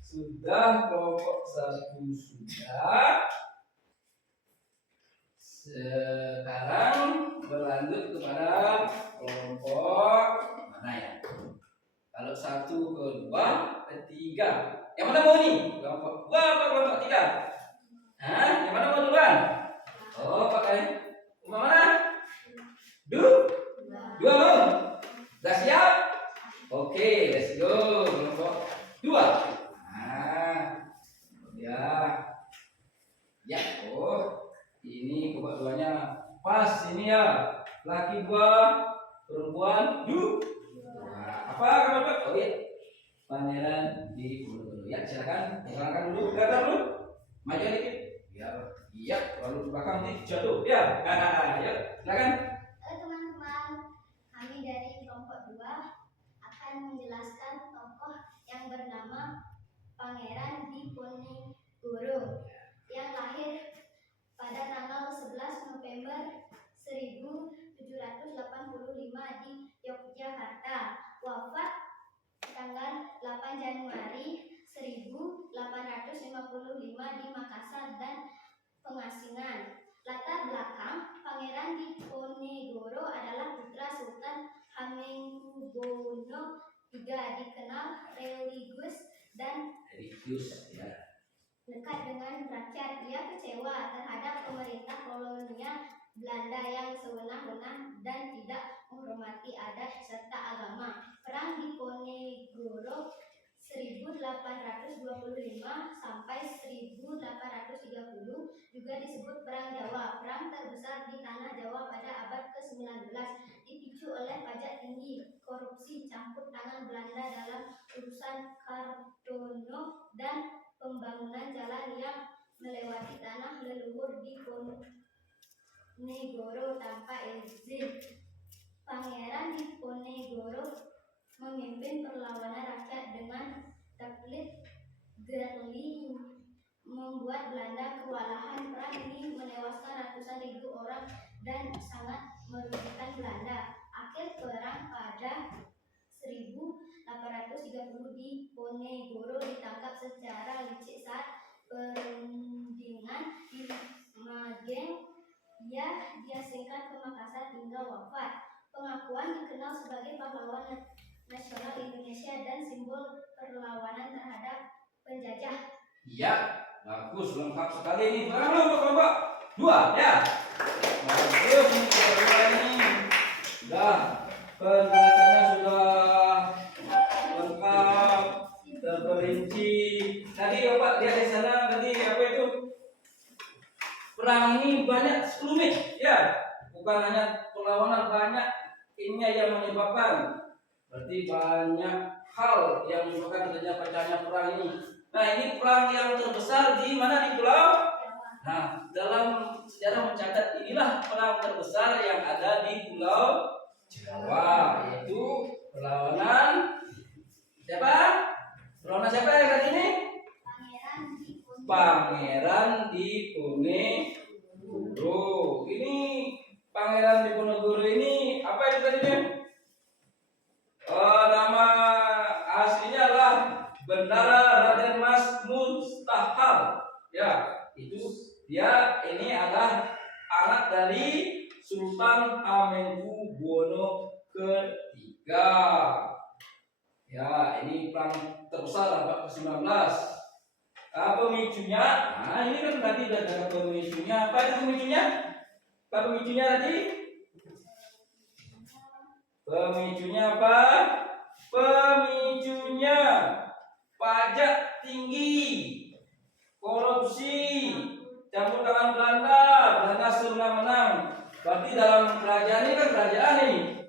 sudah, kelompok 1 sudah. Sekarang berlanjut kepada kelompok mana ya? Kalau 1, 2, 3. Yang mana mau nih? Kelompok 2 apa kelompok 3? Yang mana mau duluan? Oh, pakai mana? Dua mau? Sudah siap? Oke, let's go. Kelompok 2. Ya. Oh, ini kelompok 2-nya pas ini ya. Laki 2, perempuan 2. Apa kelompok? Oh iya. Pangeran di dulu ya, silakan perkenalkan dulu, maju dikit iya, lalu belakang nanti jatuh ya. Ya, silakan. Teman-teman, kami dari kelompok 2 akan menjelaskan tokoh yang bernama Pangeran Diponegoro yang lahir pada tanggal 11 November 1785 di Yogyakarta, wafat tanggal 8 Januari 1855 di Makassar dan pengasingan. Latar belakang Pangeran Diponegoro adalah putra Sultan Hamengkubuwono III, dikenal religius dan dekat dengan rakyat. Ia kecewa terhadap pemerintah kolonial Belanda yang sewenang-wenang dan tidak menghormati adat serta agama. Perang Diponegoro 1825 sampai 1830 juga disebut Perang Jawa. Perang terbesar di tanah Jawa pada abad ke-19 dipicu oleh pajak tinggi, korupsi, campur tangan Belanda dalam urusan Kardono dan pembangunan jalan yang melewati tanah leluhur Diponegoro tanpa izin. Pangeran Diponegoro memimpin perlawanan rakyat dengan taklid Gerli, membuat Belanda kewalahan. Perang ini menewaskan ratusan ribu orang dan sangat merugikan Belanda. Akhir perang pada Diponegoro ditangkap secara licik saat perundingan di Mageng. Ia diasingkan ke Makassar hingga wafat. Pengakuan dikenal sebagai pahlawan nasional Indonesia dan simbol perlawanan terhadap penjajah. Iya, bagus, lengkap sekali ini. Kelompok 2 ya. Bagus ini kelompok ini. Sudah, penjelasannya sudah lengkap, terperinci. Tadi Bapak lihat di sana tadi apa itu? Perang ini banyak rumit, ya. Bukan hanya perlawanan, banyak ininya yang menyebabkan. Berarti banyak hal yang menyebabkan terjadinya pecahnya perang ini. Nah, ini perang yang terbesar di mana, di pulau? Nah, dalam sejarah mencatat inilah perang terbesar yang ada di Pulau Jawa, yaitu perlawanan siapa? Perlawanan siapa yang tadi ini? Pangeran Diponegoro. Ini Pangeran Diponegoro ini apa itu tadinya? Nama aslinya adalah Bendara Raden Mas Mustahab. Ya, itu dia ini adalah anak dari Sultan Hamengkubuwono ketiga. Ya, ini perang terbesar abad ke-19. Pemicunya, nah ini kan tadi sudah ada pemicunya. Apa itu pemicunya? Apa pemicunya tadi? Pemicunya apa? Pemicunya pajak tinggi, korupsi, campur tangan Belanda, Belanda semena-mena. Berarti dalam kerajaan ini kan kerajaan ini.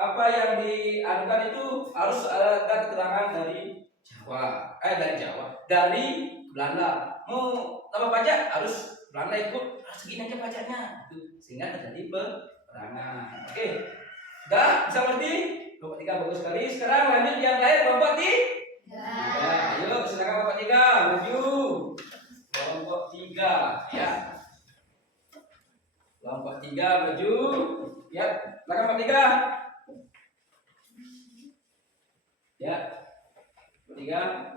Apa yang diadukan itu harus ada keterangan dari dari Belanda. Mau tambah pajak harus Belanda ikut, segini aja pajaknya, sehingga terjadi peperangan. Oke, sudah bisa ngerti? Kelompok 3 bagus sekali. Sekarang lanjut yang lain, kelompok 3. Ya, ayo silakan kelompok 3 maju. Kelompok 3 ya. Kelompok 3 maju. Ya, silakan kelompok 3. Ya. 3.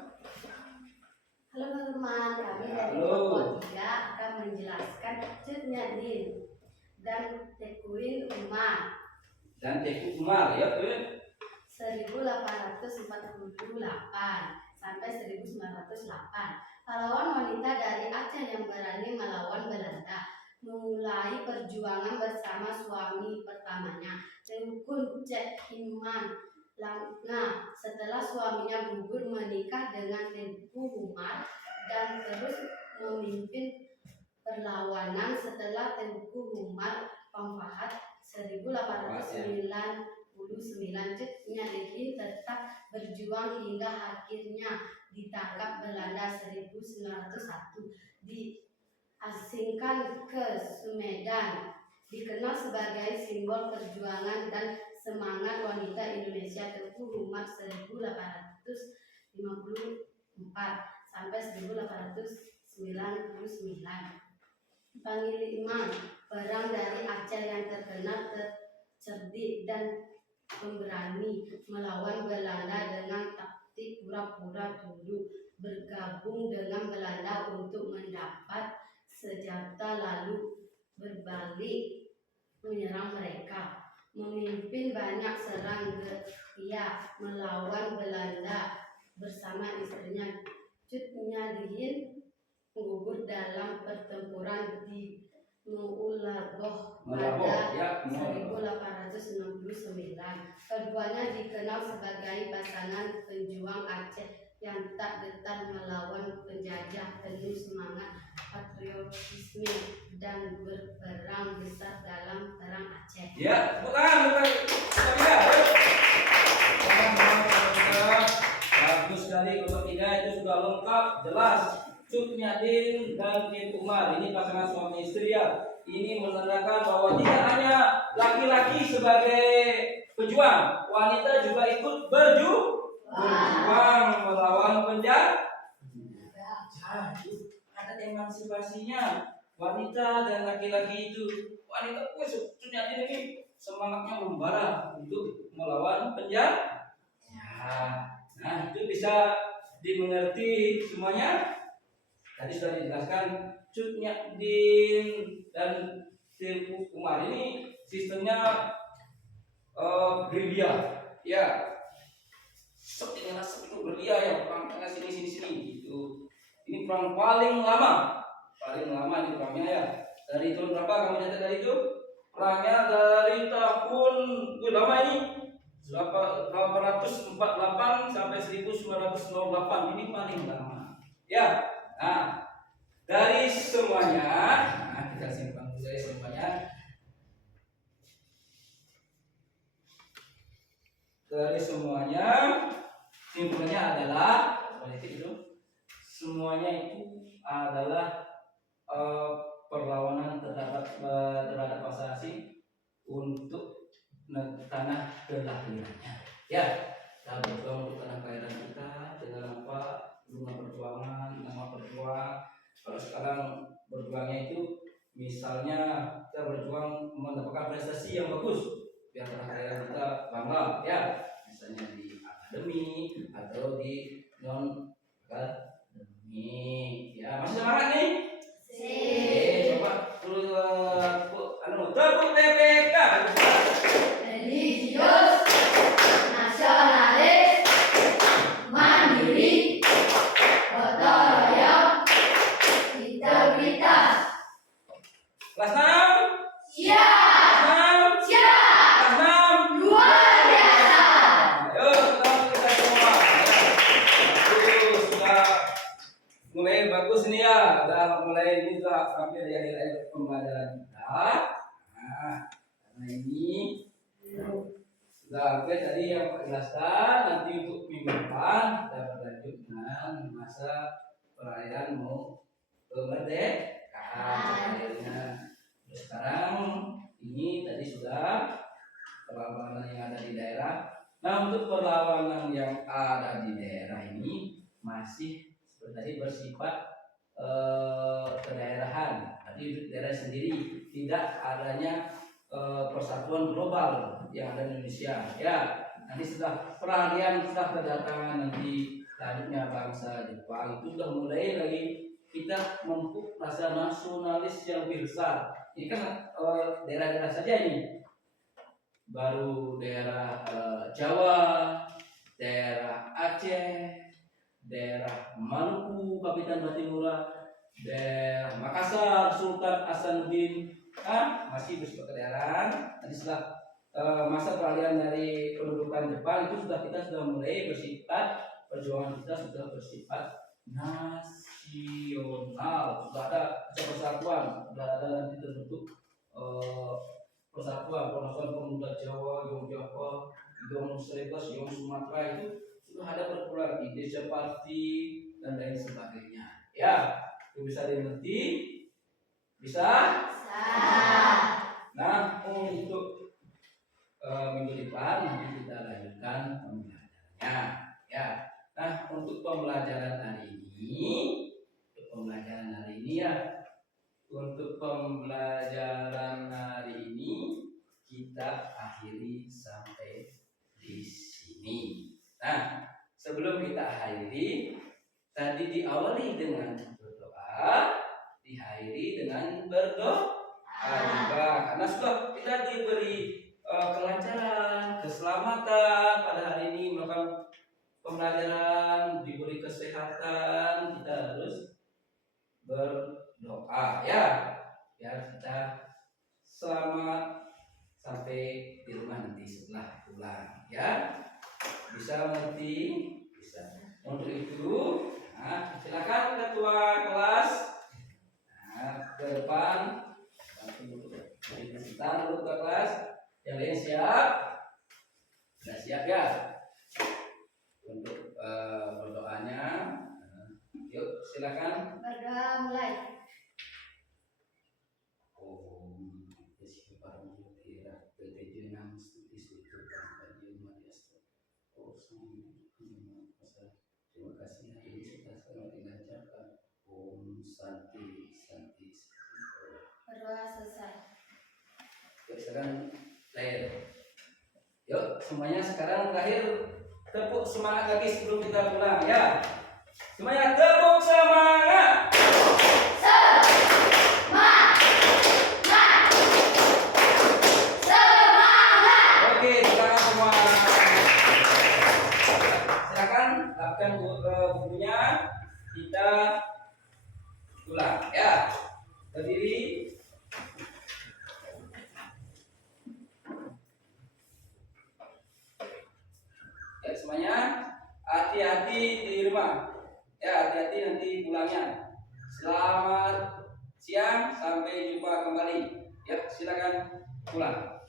Halo teman-teman, kami dari kelompok 3 akan menjelaskan Cut Nyadin dan Tekuin Umar. Dan Teku Umar ya, 1848 sampai 1908. Pahlawan wanita dari Aceh yang berani melawan Belanda, memulai perjuangan bersama suami pertamanya, Tengku Cek Iman. Nah, setelah suaminya gugur, menikah dengan Tengku Umar dan terus memimpin perlawanan. Setelah Tengku Umar wafat 1899, Cut Nyadin tetap berjuang hingga akhirnya ditangkap Belanda 1901, diasingkan ke Sumedang. Dikenal sebagai simbol perjuangan dan semangat wanita Indonesia. Tengku Umar 1854 sampai 1899. Panglima perang dari Aceh yang terkenal cerdik dan pemberani, melawan Belanda dengan taktik pura-pura tunduk, bergabung dengan Belanda untuk mendapat senjata lalu berbalik menyerang mereka. Memimpin banyak serang gerilya melawan Belanda bersama istrinya. Cut Nyadin gugur dalam pertempuran di Muulaboh pada 1869. Keduanya dikenal sebagai pasangan pejuang Aceh yang tak gentar melawan penjajah, penuh semangat patriotisme dan berperang besar dalam perang Aceh. Ya, bukan. Bagus sekali kelompok 3 itu sudah lengkap, jelas. Cut Nyadin dan Tengku Umar ini pasangan suami istri ya. Ini menandakan bahwa tidak hanya laki-laki sebagai pejuang, wanita juga ikut berjuang melawan penjajah. Ada emansipasinya wanita dan laki-laki itu. Wanita Cut Nyadin ini semangatnya membara untuk melawan penjahat. Nah, itu bisa dimengerti semuanya. Tadi sudah dijelaskan Cut Nyak Din dan Teuku Umar ini sistemnya gerilya. Ya, sepertinya itu gerilya ya, perang sini gitu. Ini perang paling lama di perangnya ya. Dari tahun berapa kamu catat tadi itu? Perangnya dari tahun lama ini 848 sampai 1908. Ini paling lama. Ya. Nah, dari semuanya, kita simpan dulu ya semuanya. Dari semuanya, simpulannya adalah itu. Semuanya itu adalah perlawanan terhadap bangsa asing untuk tanah kelahirannya. Ya, kita berjuang untuk tanah kelahiran kita dengan apa? Dengan perjuangan, nama berjuang. Kalau sekarang berjuangnya itu, misalnya kita berjuang mendapatkan prestasi yang bagus, biar tanah kelahiran kita bangga, ya. Misalnya di akademi atau di non akademi, ya masih semangat nih. Coba dulu tepuk TPK. Religius, nasionalis, mandiri, gotong royong, integritas. Kelas 6. Siap, Kelas 6. siap, Kelas 6. luar biasa. Ayo kita semua. Sudah mulai bagus nih ya. Udah mulai ini sudah hampir di akhir pembelajaran kita. Nah, karena ini sudah hampir tadi yang Pak jelaskan. Nanti untuk minggu depan kita berlanjut dengan masa perayaan mau kemerdekaan. Terus sekarang ini tadi sudah perlawanan yang ada di daerah. Nah, untuk perlawanan yang ada di daerah ini masih seperti tadi bersifat kedaerahan, tapi daerah sendiri, tidak adanya persatuan global yang ada di Indonesia. Ya, nanti setelah peralihan, setelah kedatangan nanti selanjutnya bangsa Jepang itu sudah mulai lagi kita memupuk rasa nasionalis yang lebih besar. Ini kan daerah-daerah saja ini. Baru daerah Jawa, daerah Aceh, daerah Maluku, Kabupaten Batimura, daerah Makassar, Sultan Hasanuddin, masih bersifat kedaerahan. Nanti setelah masa peralihan dari pendudukan Jepang itu sudah mulai bersifat, perjuangan kita sudah bersifat nasional, sudah ada persatuan, sudah ada nanti terbentuk persatuan pemuda Jawa, Yogyakarta, Yong Srebes, Yong Sumatera, itu sudah ada perkumpulan Indonesia Party dan lain sebagainya. Ya, itu bisa dimengerti? Bisa? Nah, untuk minggu depan nanti kita lanjutkan pembelajarannya. Ya, nah untuk pembelajaran hari ini, kita akhiri sampai di sini. Nah, sebelum kita akhiri, tadi diawali dengan berdoa, diakhiri dengan berdoa juga, karena sudah kita diberi kelancaran, keselamatan pada hari ini melakukan pembelajaran, diberi kesehatan, kita harus berdoa ya, biar kita selamat sampai di rumah nanti setelah pulang ya. Bisa mengerti? Bisa. Untuk itu, nah, silakan ketua kelas ke depan. Sebentar dulu ketua kelas. Yang lain siap? Sudah siap ya? Untuk berdoanya, yuk silakan. Berdoa mulai. Terima kasih hari ini sudah sangat dilancarkan. Om Santi. Berdoa selesai. Yuk sekarang layar. Yuk. semuanya sekarang terakhir tepuk semangat lagi sebelum kita pulang ya. Semuanya tepuk semangat. Oke, silakan semua. Silakan dapatkan bukunya. Kita pulang ya. Berdiri. Ya semuanya, hati-hati di rumah. Ya, hati-hati nanti pulangnya. Selamat siang, sampai jumpa kembali. Ya, silakan pulang.